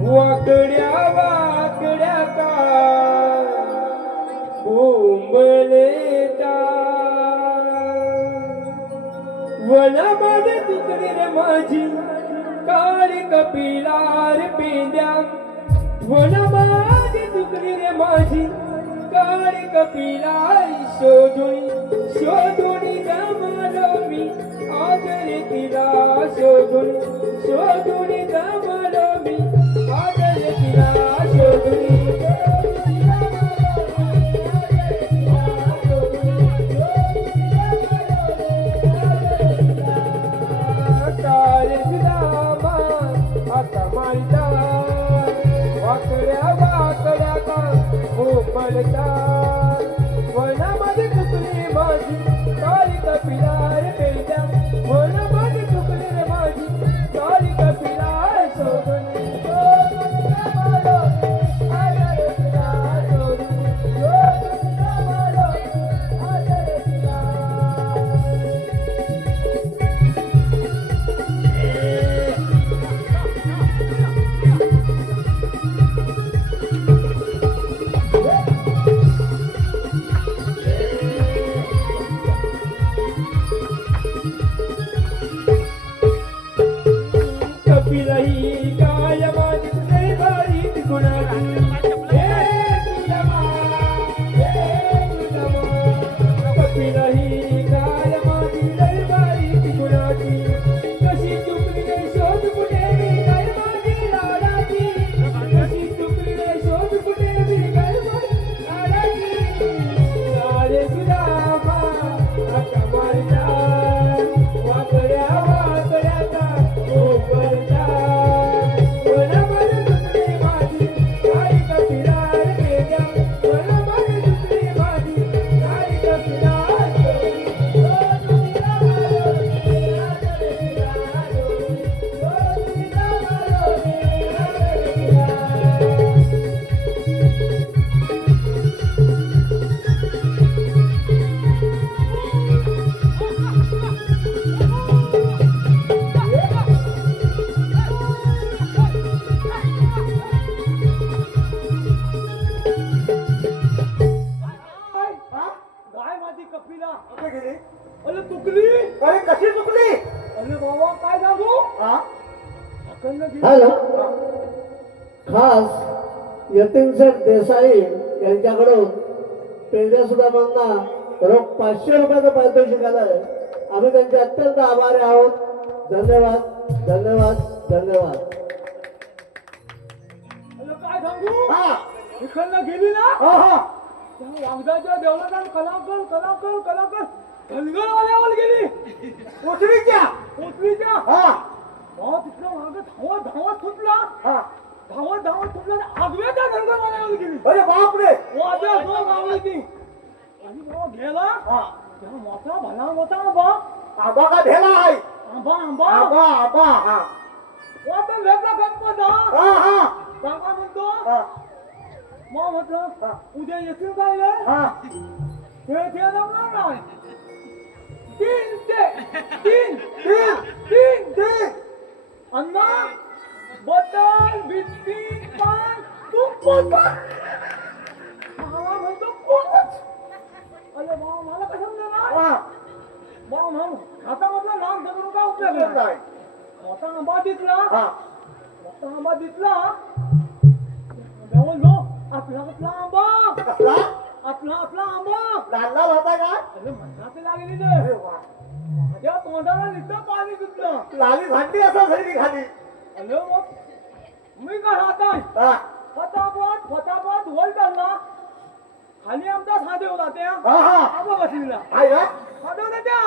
वाकड्या वाकड्या का बोंबलेता वनामध्ये तुकडी रे माझी काळी कपिलार पेंद्या वनामध्ये तुकडी रे माझी काळी कपिलार शोधुनी शोधुनी जमालो मी आदरे तिला शोधुनी जमालो मी आदरे तिला शोधुनी आता मारिता वाकड्या वाकड्या का हो पडता वनामध्ये चुकली माझी काळी कपिलार पेंद्या वनामध्ये चुकली रे माझी काळी कपिलार शोधुनी जमालो आदरे तिला शोधुनी जमालो आदरे तिला कपिलाही काय माझी तुझे बारीक गुणाची हे तुझमा कपिलाही काय माझी लय बारीक गुणाची कशी चुकली नाही शोध कुठे मी काय माझी लाडाची कशी चुकली नाही शोध कुठे मी काय माझी लाडाची लाडे तुझा आता मारता वाकड्या वाकड्याचा पडता वनामध्ये दुसरी माझी काळी कपिलार पेंद्या वनामध्ये दुसरी माझी काळी कपिलार शोधुनी जमालो मी आदरे तिला शोधुनी जमालो मी आदरे तिला गाय माझी कपिला कुठे गेली? अरे चुकली. अरे कशी चुकली? अरे बाबा काय सांगू हा? अखंड गेली. हॅलो खास यतीनशेठ देसाई यांच्याकडून पेंड्या सुदामांना रोख 500 रुपयाचा पारितोषिक आलंय. आम्ही त्यांचे अत्यंत आभारी आहोत. धन्यवाद धन्यवाद धन्यवाद. अरे काय सांगू हा इकडनं गेली ना हा हा त्या वागदाच्या देवळात कलाकर कलाकर कलाकर धनगरवाल्यावर गेली कोथरीच्या पोचलीच्या हा मग तिथलं मागं धावत धावत सुटला हा धावत धावत सुटला आणि आगव्याच्या धनगरवाल्यावर गेली अरे बापरे वाद्या जो गावली ती आणि मग गेला हा तेव्हा मोठा भला मोठा आंबा आबा का ढेला आहे आंबा आंबा आबा आबा हा वाटण वेगळा गणपत हा हा काका म्हणतो हा मग म्हटलं हा. उद्या येतील काय रे? हा ते जमणार नाही. तीन तीन तीन अण्णा बटन बिस्किट पान तूप मला म्हणतो कोणच अरे बाबा मला कसं समजणार हा बाबा म्हणून हातामधला नाम धरून काय उपयोग काय मोठा आंबा दिसला हा मोठा आंबा दिसला बोललो आपला आपला आंबा कसला आपला आपला आंबा लाल लाल होता का अरे म्हणतात लागली अरे वा माझ्या तोंडाला नुसतं पाणी सुटलं लाली भांडी असं झाली खाली अरे मग मी काय राहत आहे हा फटाफट फटाफट वर चालला खाली आमचा साधे होता त्या हा हा आबा बसलेला आहे का साधे होता त्या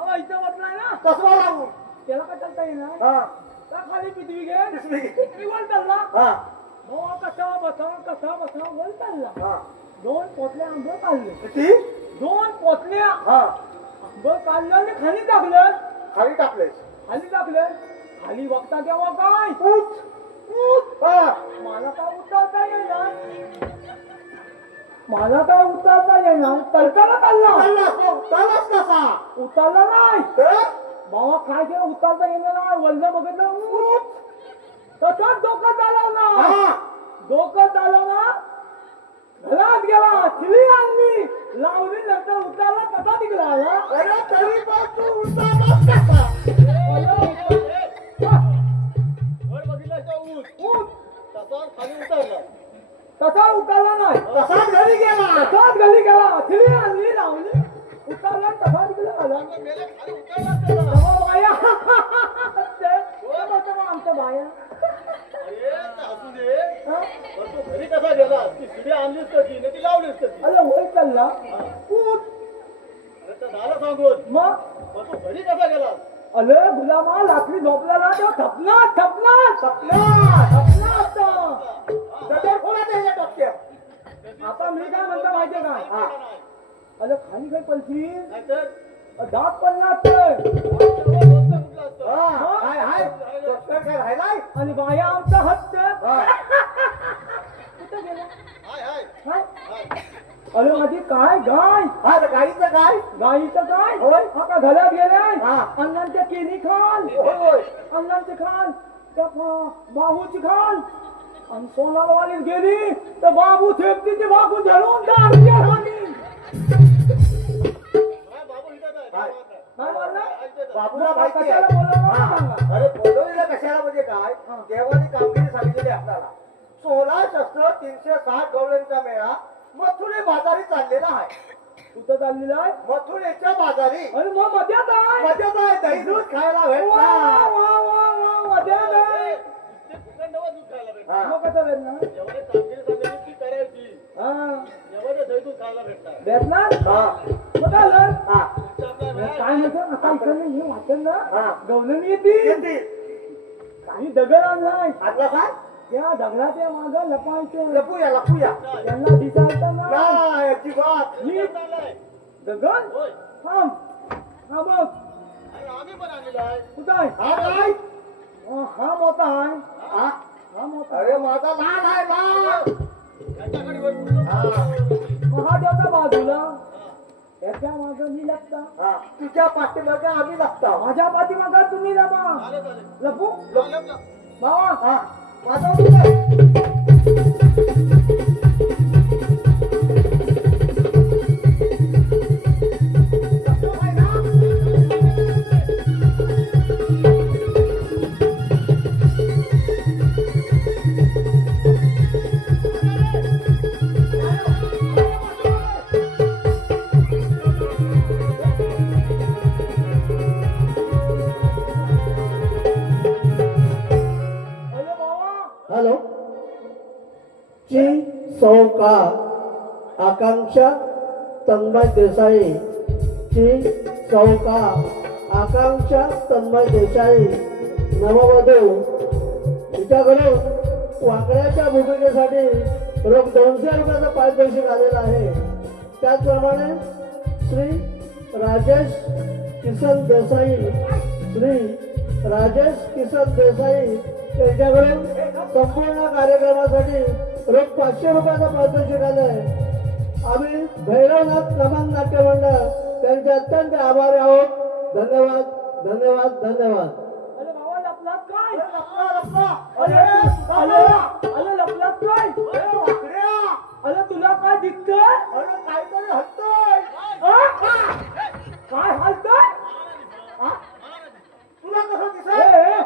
आबा इथं बसलाय ना कसवा लागू त्याला काय चालता येणार हा त्या खाली पिशवी घे दिसली मी वर चालला हा हो कसा बसा वर चालला हा 2 पोटल्या आंबे काढले किती 2 पोटल्या हा आंबे काढलं आणि खाली टाकलं खाली टाकले खाली टाकलं खाली बघता तेव्हा काय उठ उठ हा मला काय उतरता येणार मला काय उतरता येणार तलकाला चालला चाललास कसा उतरला नाही तर बाबा काय केलं उतरता येणार नाही वल्ल बघितलं उठ तसंच डोकं चालवला हा डोकं चालवला घरात गेला चिली आणली लावली नंतर उतारला कसा तिकडे आला अरे तरी पण तू उतारलास कसा? वर बघितलं का ऊस ऊस तसा खाली उतरला तसा उतारला नाही तसाच घरी गेला. तसाच घरी गेला थिली आणली लावली उतारला तसा तिकडे आला मेले खाली उतरला त्याला. तेव्हा बाया ते होतं मग आमच्या बाया अरे ते असू दे हा? पण तू घरी कसा गेला ती शिडी आणलीस कशी नाही ती लावलीस कशी अरे होय चालला ऊस अरे तर झालं सांगून मग पण तू घरी कसा गेला अरे गुलामा लाकडी झोपलेला तो थपला थपला सपना थपला होता गदर कोणा त्याच्या डोक्यात? आता मी काय म्हणतो माहितीये काय हा. अरे खाली काही पलटी नाहीतर दात पडला तर कुठला असतं हा, हाय हाय डॉक्टर काय राहिलाय? आणि बाया आमचा हत्त हा. कुठे गेला हाय हाय काय हाय अरे माझी काय गाय हा, तर गाडीचं काय? गाईचं काय होय. आता घरात गेलाय हा. अण्णांच्या केली खाल होय. अण्णांची खाल त्या बाबूची खाल आणि सोनारवालीच गेली तर बाबू थेपतीची बाबू धरून दारू हानी काय बाबू इथं आहे हाय. काय म्हणला बाबूला माहिती आहे. कशाला बोलवलं मला हा. सांगा. अरे बोलवलेलं कशाला म्हणजे काय देवानी कामगिरी सांगितलेली आपल्याला 16 शस्त्र 360 गवळ्यांचा मेळा मथुरे बाजारी चाललेला आहे. कुठं चाललेलं आहे मथुरेच्या बाजारी अरे मग मध्यात आहे मजा काय दही दूध खायला वा, भेटला. वा, वा, वा, मध्यात आहे ते फुकंडवा दूध खायला भेटतं हा. मग कसं भेटणार जेवढे कामगिरी सांगितली ती करायची हा जेवढे दही दूध खायला भेटतात भेटणार हा. मग झालं हा. काय म्हणतो आता इकडे हे वाचन ना हा. गवलन येतील किती? काही दगड आणलाय आपला काय? त्या दगडाच्या माग लपायचं लपूया लपूया. त्यांना दिसायचं ना नाही अजिबात. ही दगड होय थांब हा बघ आणि आम्ही पण आलेलो आहे कुठं आहे हा काय? हा मोठा आहे हा? हा मोठा अरे माझा लाल आहे लाल. त्याच्याकडे वर पुढं. हा. मग हा ठेवता बाजूला त्याच्या माग मी लपता हा. तुझ्या पाठीमागे आम्ही लागतो. माझ्या पाठीमाग तुम्ही लपा चालेल चालेल लपू चालेल ना. बाबा हा. माझा उठला. अरे बाबा हॅलो ची सौका आकांक्षा तन्मय देसाई ची सौका आकांक्षा तन्मय देसाई नववधू तिच्याकडून वाकड्याच्या भूमिकेसाठी रोख 200 रुपयाचा पारितोषिक आलेला आहे. त्याचप्रमाणे श्री राजेश किसन देसाई श्री राजेश किसन देसाई यांच्याकडून संपूर्ण कार्यक्रमासाठी रोख 500 रुपयाचा पारितोषिक आलंय. आम्ही भैरवनाथ नमन नाट्य मंडळ त्यांचे अत्यंत आभारी आहोत. धन्यवाद धन्यवाद धन्यवाद. अरे बाबा लपलात काय अरे अरे लपलात काय वाकड्या. अरे तुला काय दिसतंय अरे काहीतरी हटतोय. काय हालतंय हा? तुला कसं दिसत? ए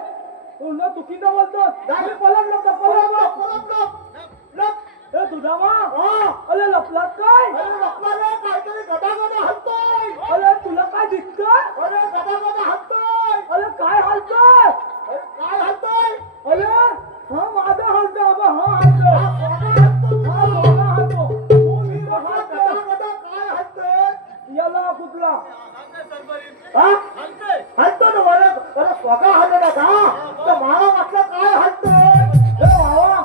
तुला चुकीचं बोलतो पलट लपला पलट लप लप, लप, लप. ए तुझा मा हा. अरे लपलात काय अरे लपला रे, काहीतरी गदागदा हलतोय. अरे तुला काय दिसतंय अरे गदागदा हलतोय. अरे काय हालतंय अरे काय हलतोय? अरे हा माझा हालतो बाबा हा हालतो हा, सोना हलतो. हा सोना हालतो तू मी हा, हालतो गदागदा काय हलतोय? याला कुठला हा? हलतो ना बरं. अरे स्वतः हलला का? तर मला वाटलं काय हलतोय? ए भावा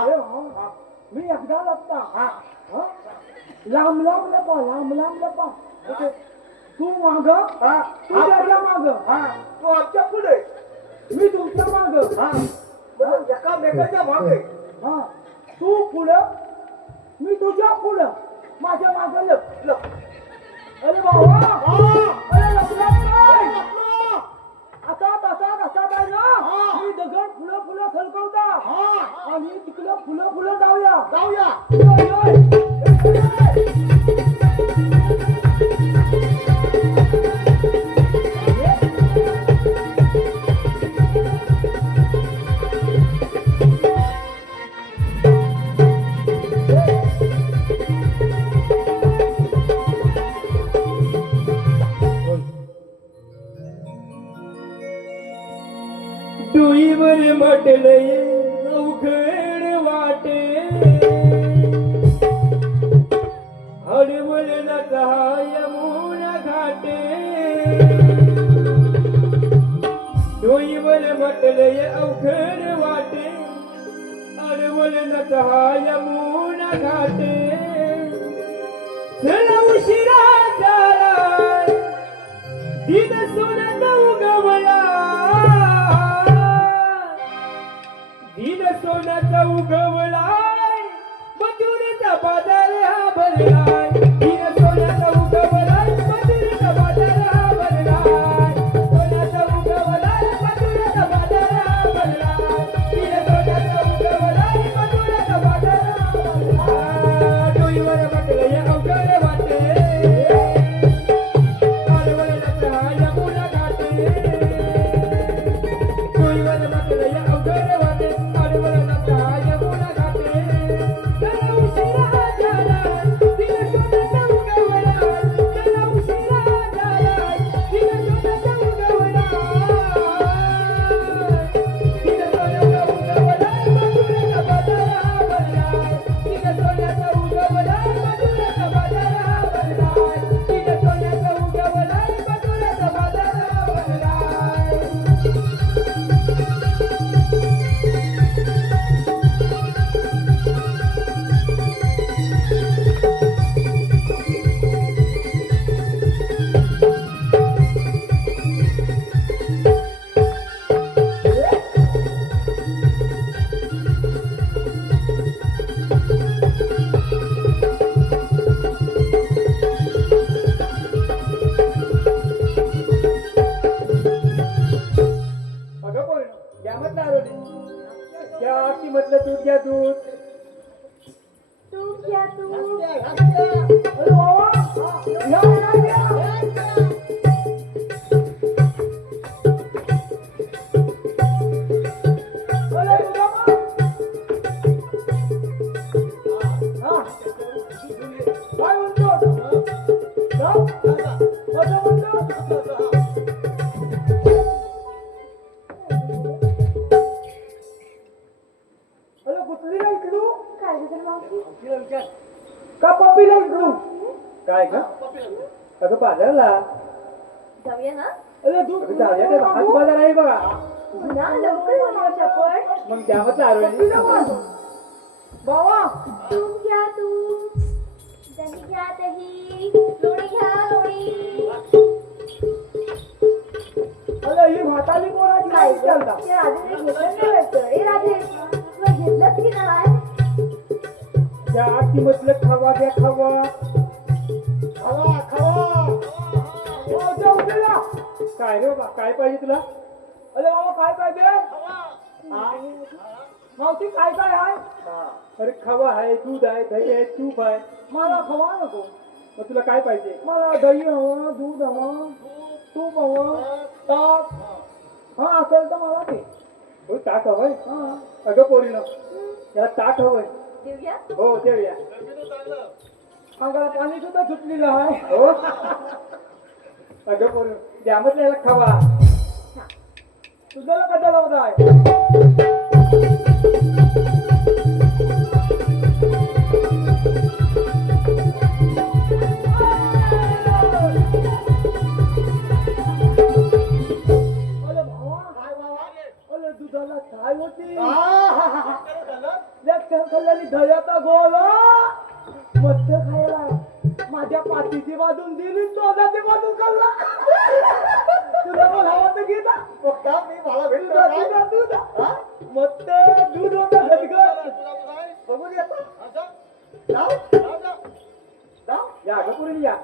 अरे भावा मी एकदा लपता हा. हा? लांब लांब लपा लांब लांब लपा कुठे? तू माग हा. तू त्याच्या माग हा. तू आमच्या पुढे. मी तुमच्या माग हा. बरं, एकामेकाच्या मागे. हा तू पुढं मी तुझ्या पुढं माझ्या माग लप लप. अरे भावा हा. अरे लपला काय लपला. आता तसा तसा काय ना हा. मी दगड फुलं फुलं खलकवता हा. आणि तिकडं फुलं फुलं जाऊया जाऊया. योय, योय. डोईवर म्हटलंय अवघड वाटे हडवलनाथ हा यमुना घाटे डोईवर म्हटलंय अवघड वाटे हडवलनाथ हा यमुना घाटे चला उशिरा झाला दिन सोन्याचा उगवला दिन सोन्याचा उगवलाय मजुरीचा बाजार हा भरलाय दिन सोन्याचा उगवलाय मजुरीचा बाजार हा भरलाय सोन्याचा उगवलाय मजुरीचा बाजार हा भरलाय दिन सोन्याचा उगवलाय मजुरीचा बाजार हा भरलाय डोईवर म्हटलंय अवघड वाटे हरवलनाथ हा यमुना घाटे डोईवर म्हटलंय अवघड वाटे हरवलनाथ हा यमुना घाटे चला उशिरा झाला दिन सोन्याचा उगवला चला उशिरा झाला दिन सोन्याचा उगवला दिन सोन्याचा उगवला मजुराचा बाजार हा भरलाय दिन सोन्याचा उगवला मजुराचा बाजार हा भरलाय दिन सोन्याचा उगवला मजुराचा बाजार हा भरलाय अगं पोरीनो, घ्या म्हटलं आरोली घ्या की म्हटलं दूध घ्या दूध तू क्या तू अरे बाबा, या, या, या. अरे बाबा. हा. काय म्हणतो? जा. कसं म्हणतो? अरे कुठलीला इकडू काय गजर मावशी का पप्पीला इकडू काय का अगं बाजारला जाऊया ना अरे दूध अगं जाऊया काय हात बाजार आहे बघा हो ना लवकर हो मावशी आपण मग त्या म्हटलं आरोली बाबा दूध घ्या दूध दही घ्या दही लोणी घ्या लोणी अरे ही म्हातारी कोणाची काय नाही चालता ते राधेने घेतलं नाही वाटतं ए राधे तुला घेतलंच की नाही त्या की म्हटलं खावा घ्या खावा खावा खावा जाऊ उद्याला काय रे बाबा काय पाहिजे तुला अरे बाबा काय पाहिजे मावशी काय काय आहे अरे खावा आहे दूध आहे दही आहे तूप आहे मला खवा नको मग तुला काय पाहिजे मला दही हवं दूध हवं तूप हवं ताक हा असेल तर मला ते हो ताक हवंय हा अगं पोरीनो त्याला ताक हवंय देऊया हो देऊया अंगाला पाणी सुद्धा सुटलेलं आहे हो अगं पोरीनो द्या म्हटलं याला खावा तुझ्याला कशाला होत आहे अरे भावा अरे दुधाला काय होती लेक्चर खाल्ल्याने दह्याचा गोळा मस्त खायला माझ्या पाठीची बाजून दिली तोंडाची बाजू खाल्ला तुला मला हवा तर घे ना दुधा मस्त दूध होतं घटघट बघून येतो या अगं पोरीनो या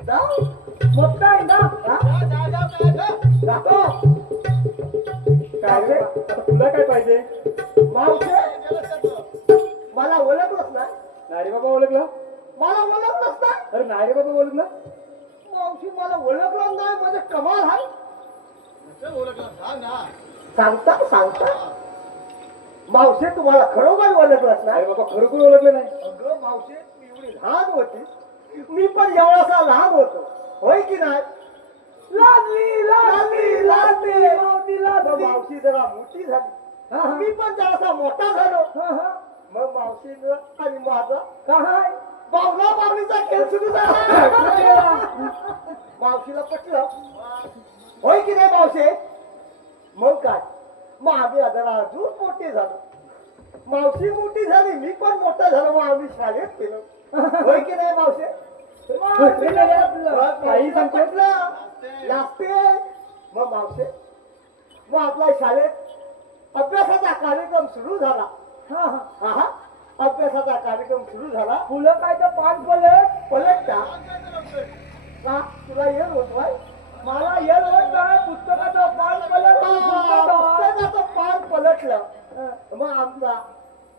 मस्त आहे ना जातो काय रे आता तुला काय पाहिजे मला ओळखलंच ना नाही रे बाबा ओळखलं मला ओळखलंच ना अरे नाही रे बाबा ओळखलं मावशी मला ओळखलं नाही म्हणजे कमाल आहे सांगता सांगता मावशी तुम्हाला खरोखर ओळखलंच ना अरे बाबा खरोखर ओळखलं नाही अगं मावशी मी एवढी लहान होती मी पण एवढासा लहान होतो मोठी झाली मी पण जरासा मोठा झालो मग मावशीनं आणि माझा काय बावला बावलीचा खेळ सुरू झाला मावशीला पटलं होय की नाही मावशे मग काय मग आम्ही जरा अजून मोठे झालो मावशी मोठी झाली मी पण मोठा झालो मग आम्ही शाळेत गेलो होय की नाही मावशे काही सांगितलं लागते मग मावशे मग आपल्या शाळेत अभ्यासाचा कार्यक्रम सुरू झाला हा अभ्यासाचा कार्यक्रम सुरू झाला फुलं काय तर पान पलट का तुला येल होतोय मला येल होत नाही पुस्तकाचं पान पुस्तकाचं पान पलटलं मग आमचा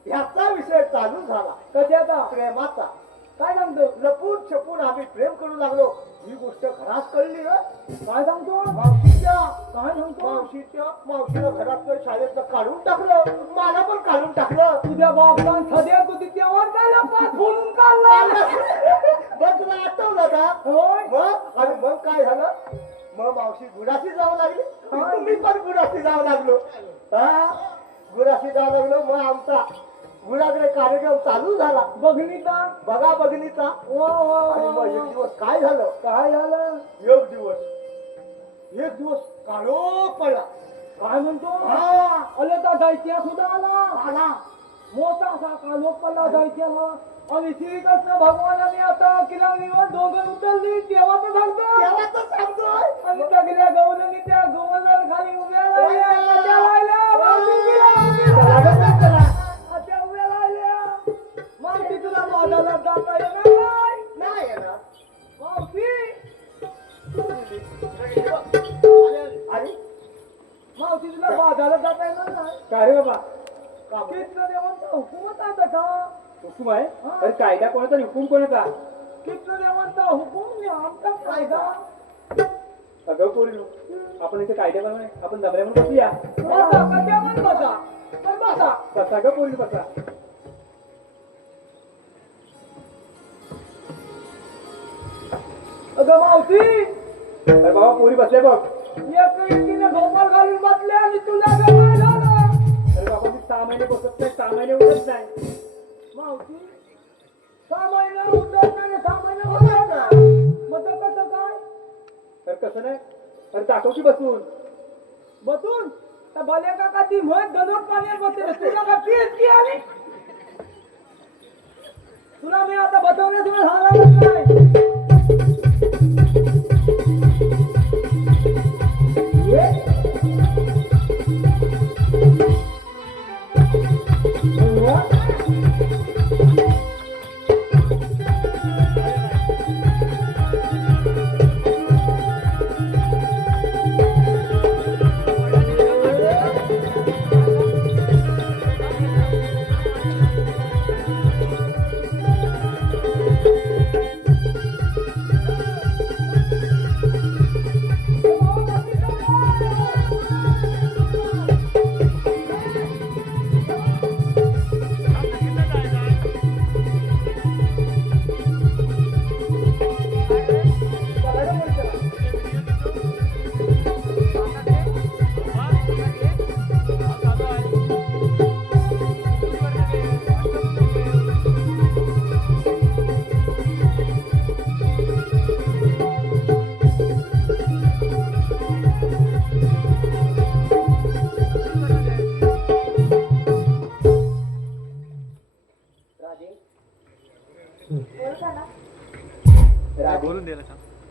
ह्याचा विषय चालू झाला कशाचा प्रेमाचा काय सांगतो लपून छपून आम्ही प्रेम करू लागलो ही गोष्ट खराच कळली काय सांगतो मावशीच्या काय सांगतो मावशीला घरात शाळेत काढून टाकलं मला पण काढून टाकलं तुझ्या बापान सध्या तुझी तेव्हा काय पाच बोलून काढला मग तुला आठवलं का मग आणि मग काय झालं मग मावशी गुराशी जावं लागली मी पण गुराशी जावं लागलो गुराशी जावं लागलो मग आमचा गुराकडे कार्यक्रम चालू झाला बघणीचा बघा बघणीचा एक दिवस काय झालं एक दिवस काळो पडला काय म्हणतो अले दैत्या सुद्धा आला मोठा असा काळो पडला दैत्याला आणि श्रीकृष्ण भगवानाने आता किल्ल्यावर डोंगर उचलली तेव्हा तर सांगतोय आणि सगळ्या गवळणी त्या गवळणाला खाली उभ्या मावशी तुला बाजारात जाता येणार नाही येणार मावशी आणि मावशी तुला बाजारात जाता येणार नाही काय बाबा कृष्ण देवांचा हुकूमच आहे तसा हुकूम आहे अरे कायदा कोणाचा हुकूम कोणाचा कृष्ण देवांचा हुकूम आमचा कायदा अगं पोरी आपण इथे कायदे बनवणे आपण दबऱ्यावर बसूया बसा ग पोरी बसा अगं मावशी अरे बाबा पोरी बसले बघ एकीने झोपाल घालून बसले आणि तुला अरे बाबा मी 6 महिने बसत नाही 6 महिने उठत नाही मावशी 6 महिने उठत नाही 6 महिने बसत नाही मग कसं काय तर कसं नाही अरे दाखव की बसून त्या भले का ती म्हण गणोत पाण्यात बसते तुला का पीएचडी आली तुला मी आता बसवण्याशिवाय झाला नाही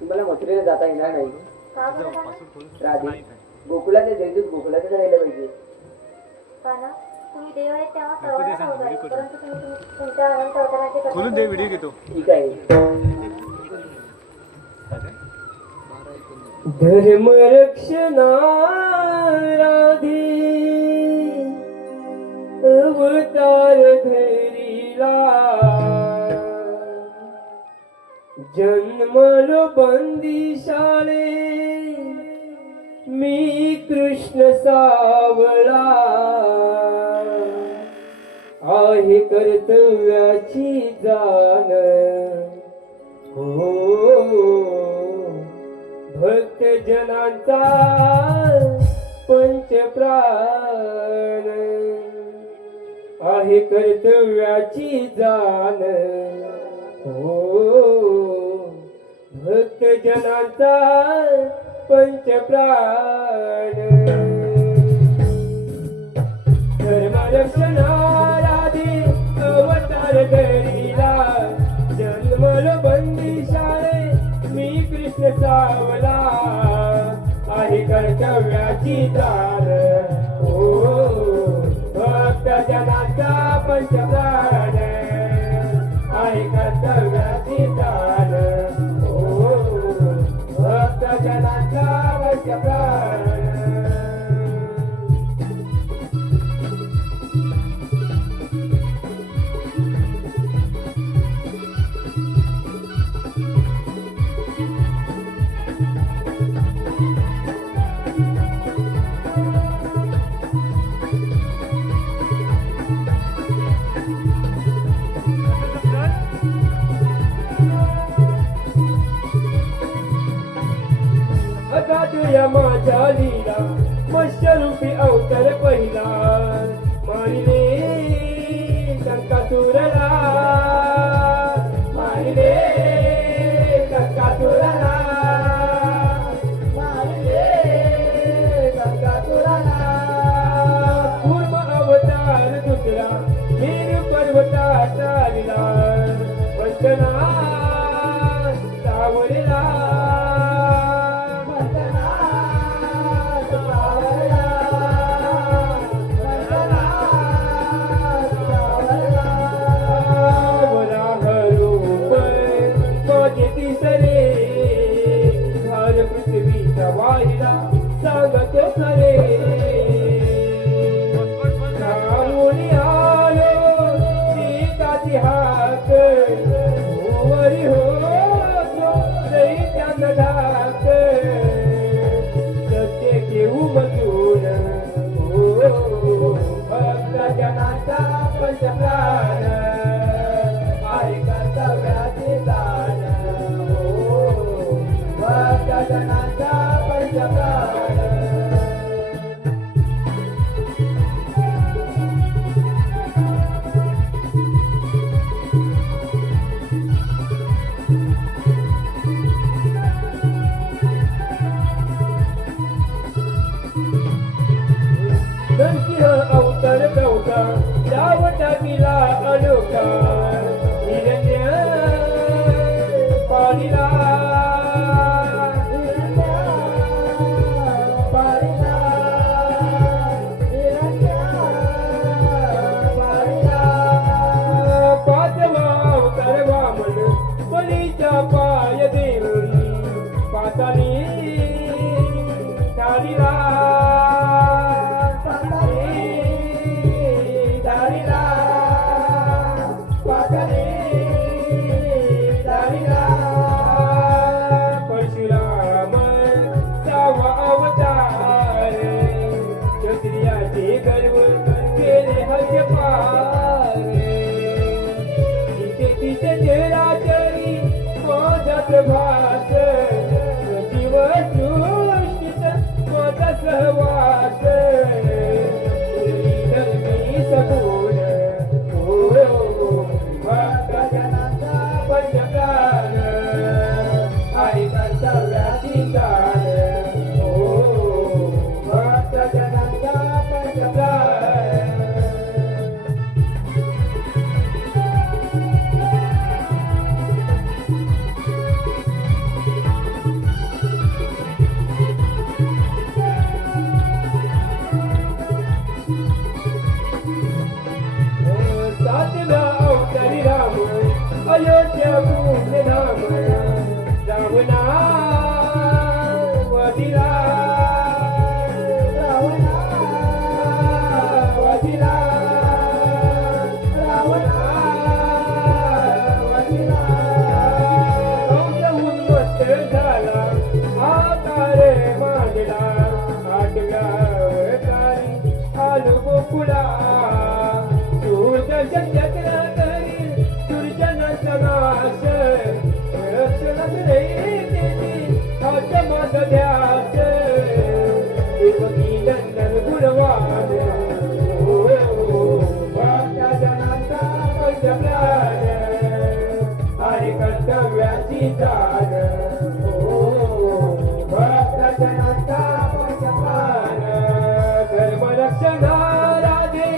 तुम्हाला मथुरेला जाता येणार नाही राधे गोकुळाचे जयदूत गोकुळातच राहिलं पाहिजे तुम्ही देव आहेत तेव्हा सर्वांना ठाऊक आहे. परंतु तुम्ही तुमच्या अनंत अवताराचे कसे खोलून दे व्हिडिओ घेतो ठीक आहे धर्म रक्षणा राधे अवतार धरिला जन्मलो बंदिशाळे मी कृष्ण सावळा आहे कर्तव्याची जाण हो भक्त जनांचा पंचप्राण आहे कर्तव्याची जाण हो भक्त जनांचा पंचप्राण धर्मरक्षणाराधी अवतार धरिला जन्मलो बंदी शाळे मी कृष्ण सावला आहे कर्तव्याची तार हो भक्त जनाचा पंचप्राण आहे कर्तव्याची तार हो भक्त जनाचा पंचप्राण अगाधुया माझ्या लीला मत्स्यरूपी अवतार पहिला मारिले कंकासुरला मारिले कंकासुरला मारिले कंकासुरला पूर्व अवतार दुसरा वीर पर्वता चालिला वंदना सावरला वाहिला सांगतो खरे रामुनी आलो सीताची हाक वरी होतो दैत्यानं ढाक सत्य घेऊ मजून हो भक्त जनाचा पंचप्राण आहे कर्तव्याची दान हो भक्त जनाचा पंचप्राण नरसिंह अवतार गवता जावटा दिला अनोखा हिरण्य पाणीला पाचवा अवतार वामन बलीच्या पाय देवरी पाताळी धारीला परशुराम सावा अवतार क्षत्रियाचे गर्व केले हज पार तिथे तिथे चराचरी माझा प्रभास जीव सृष्टीत माझा सहवास धर्मी सगुण हो भक्त जनाचा पंचप्राण आहे कर्तव्याची ताण हो भक्त जनाचा पंचप्राण सातव्या अवतारी राम अयोध्या पुण्यधाम रावणा वदिला रावणा वदिला रावणा वदिला कंस उन्मत्त झाला आकार मांडला आठव्या अवतारी आलो गोकुळा दुर्दर्शन चक्र करी दुर्जनाचा नाश रक्षणात दैत्याची हात माझ ध्यास देवकीनं माझी जान भक्तजनांचा पंचपान धर्मरक्षणा राधे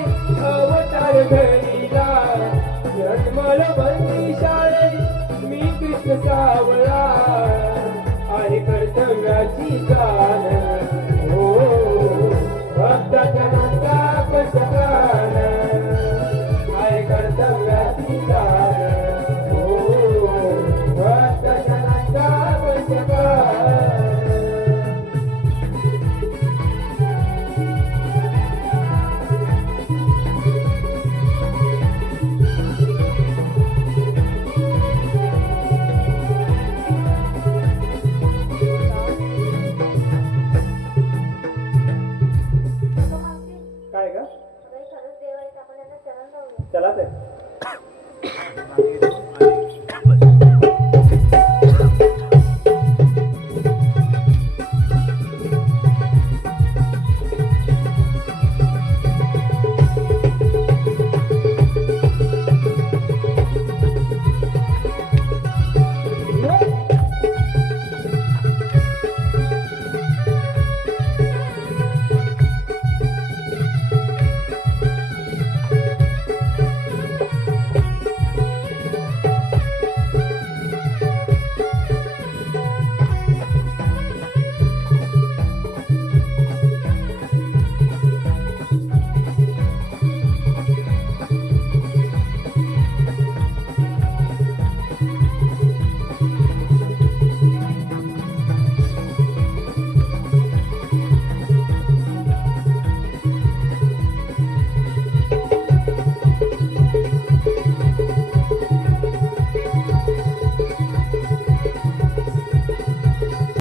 अवतार धरिला जन्मल बंदी शाळेत मी कृष्ण सावळा आहे कर्तव्याची जाण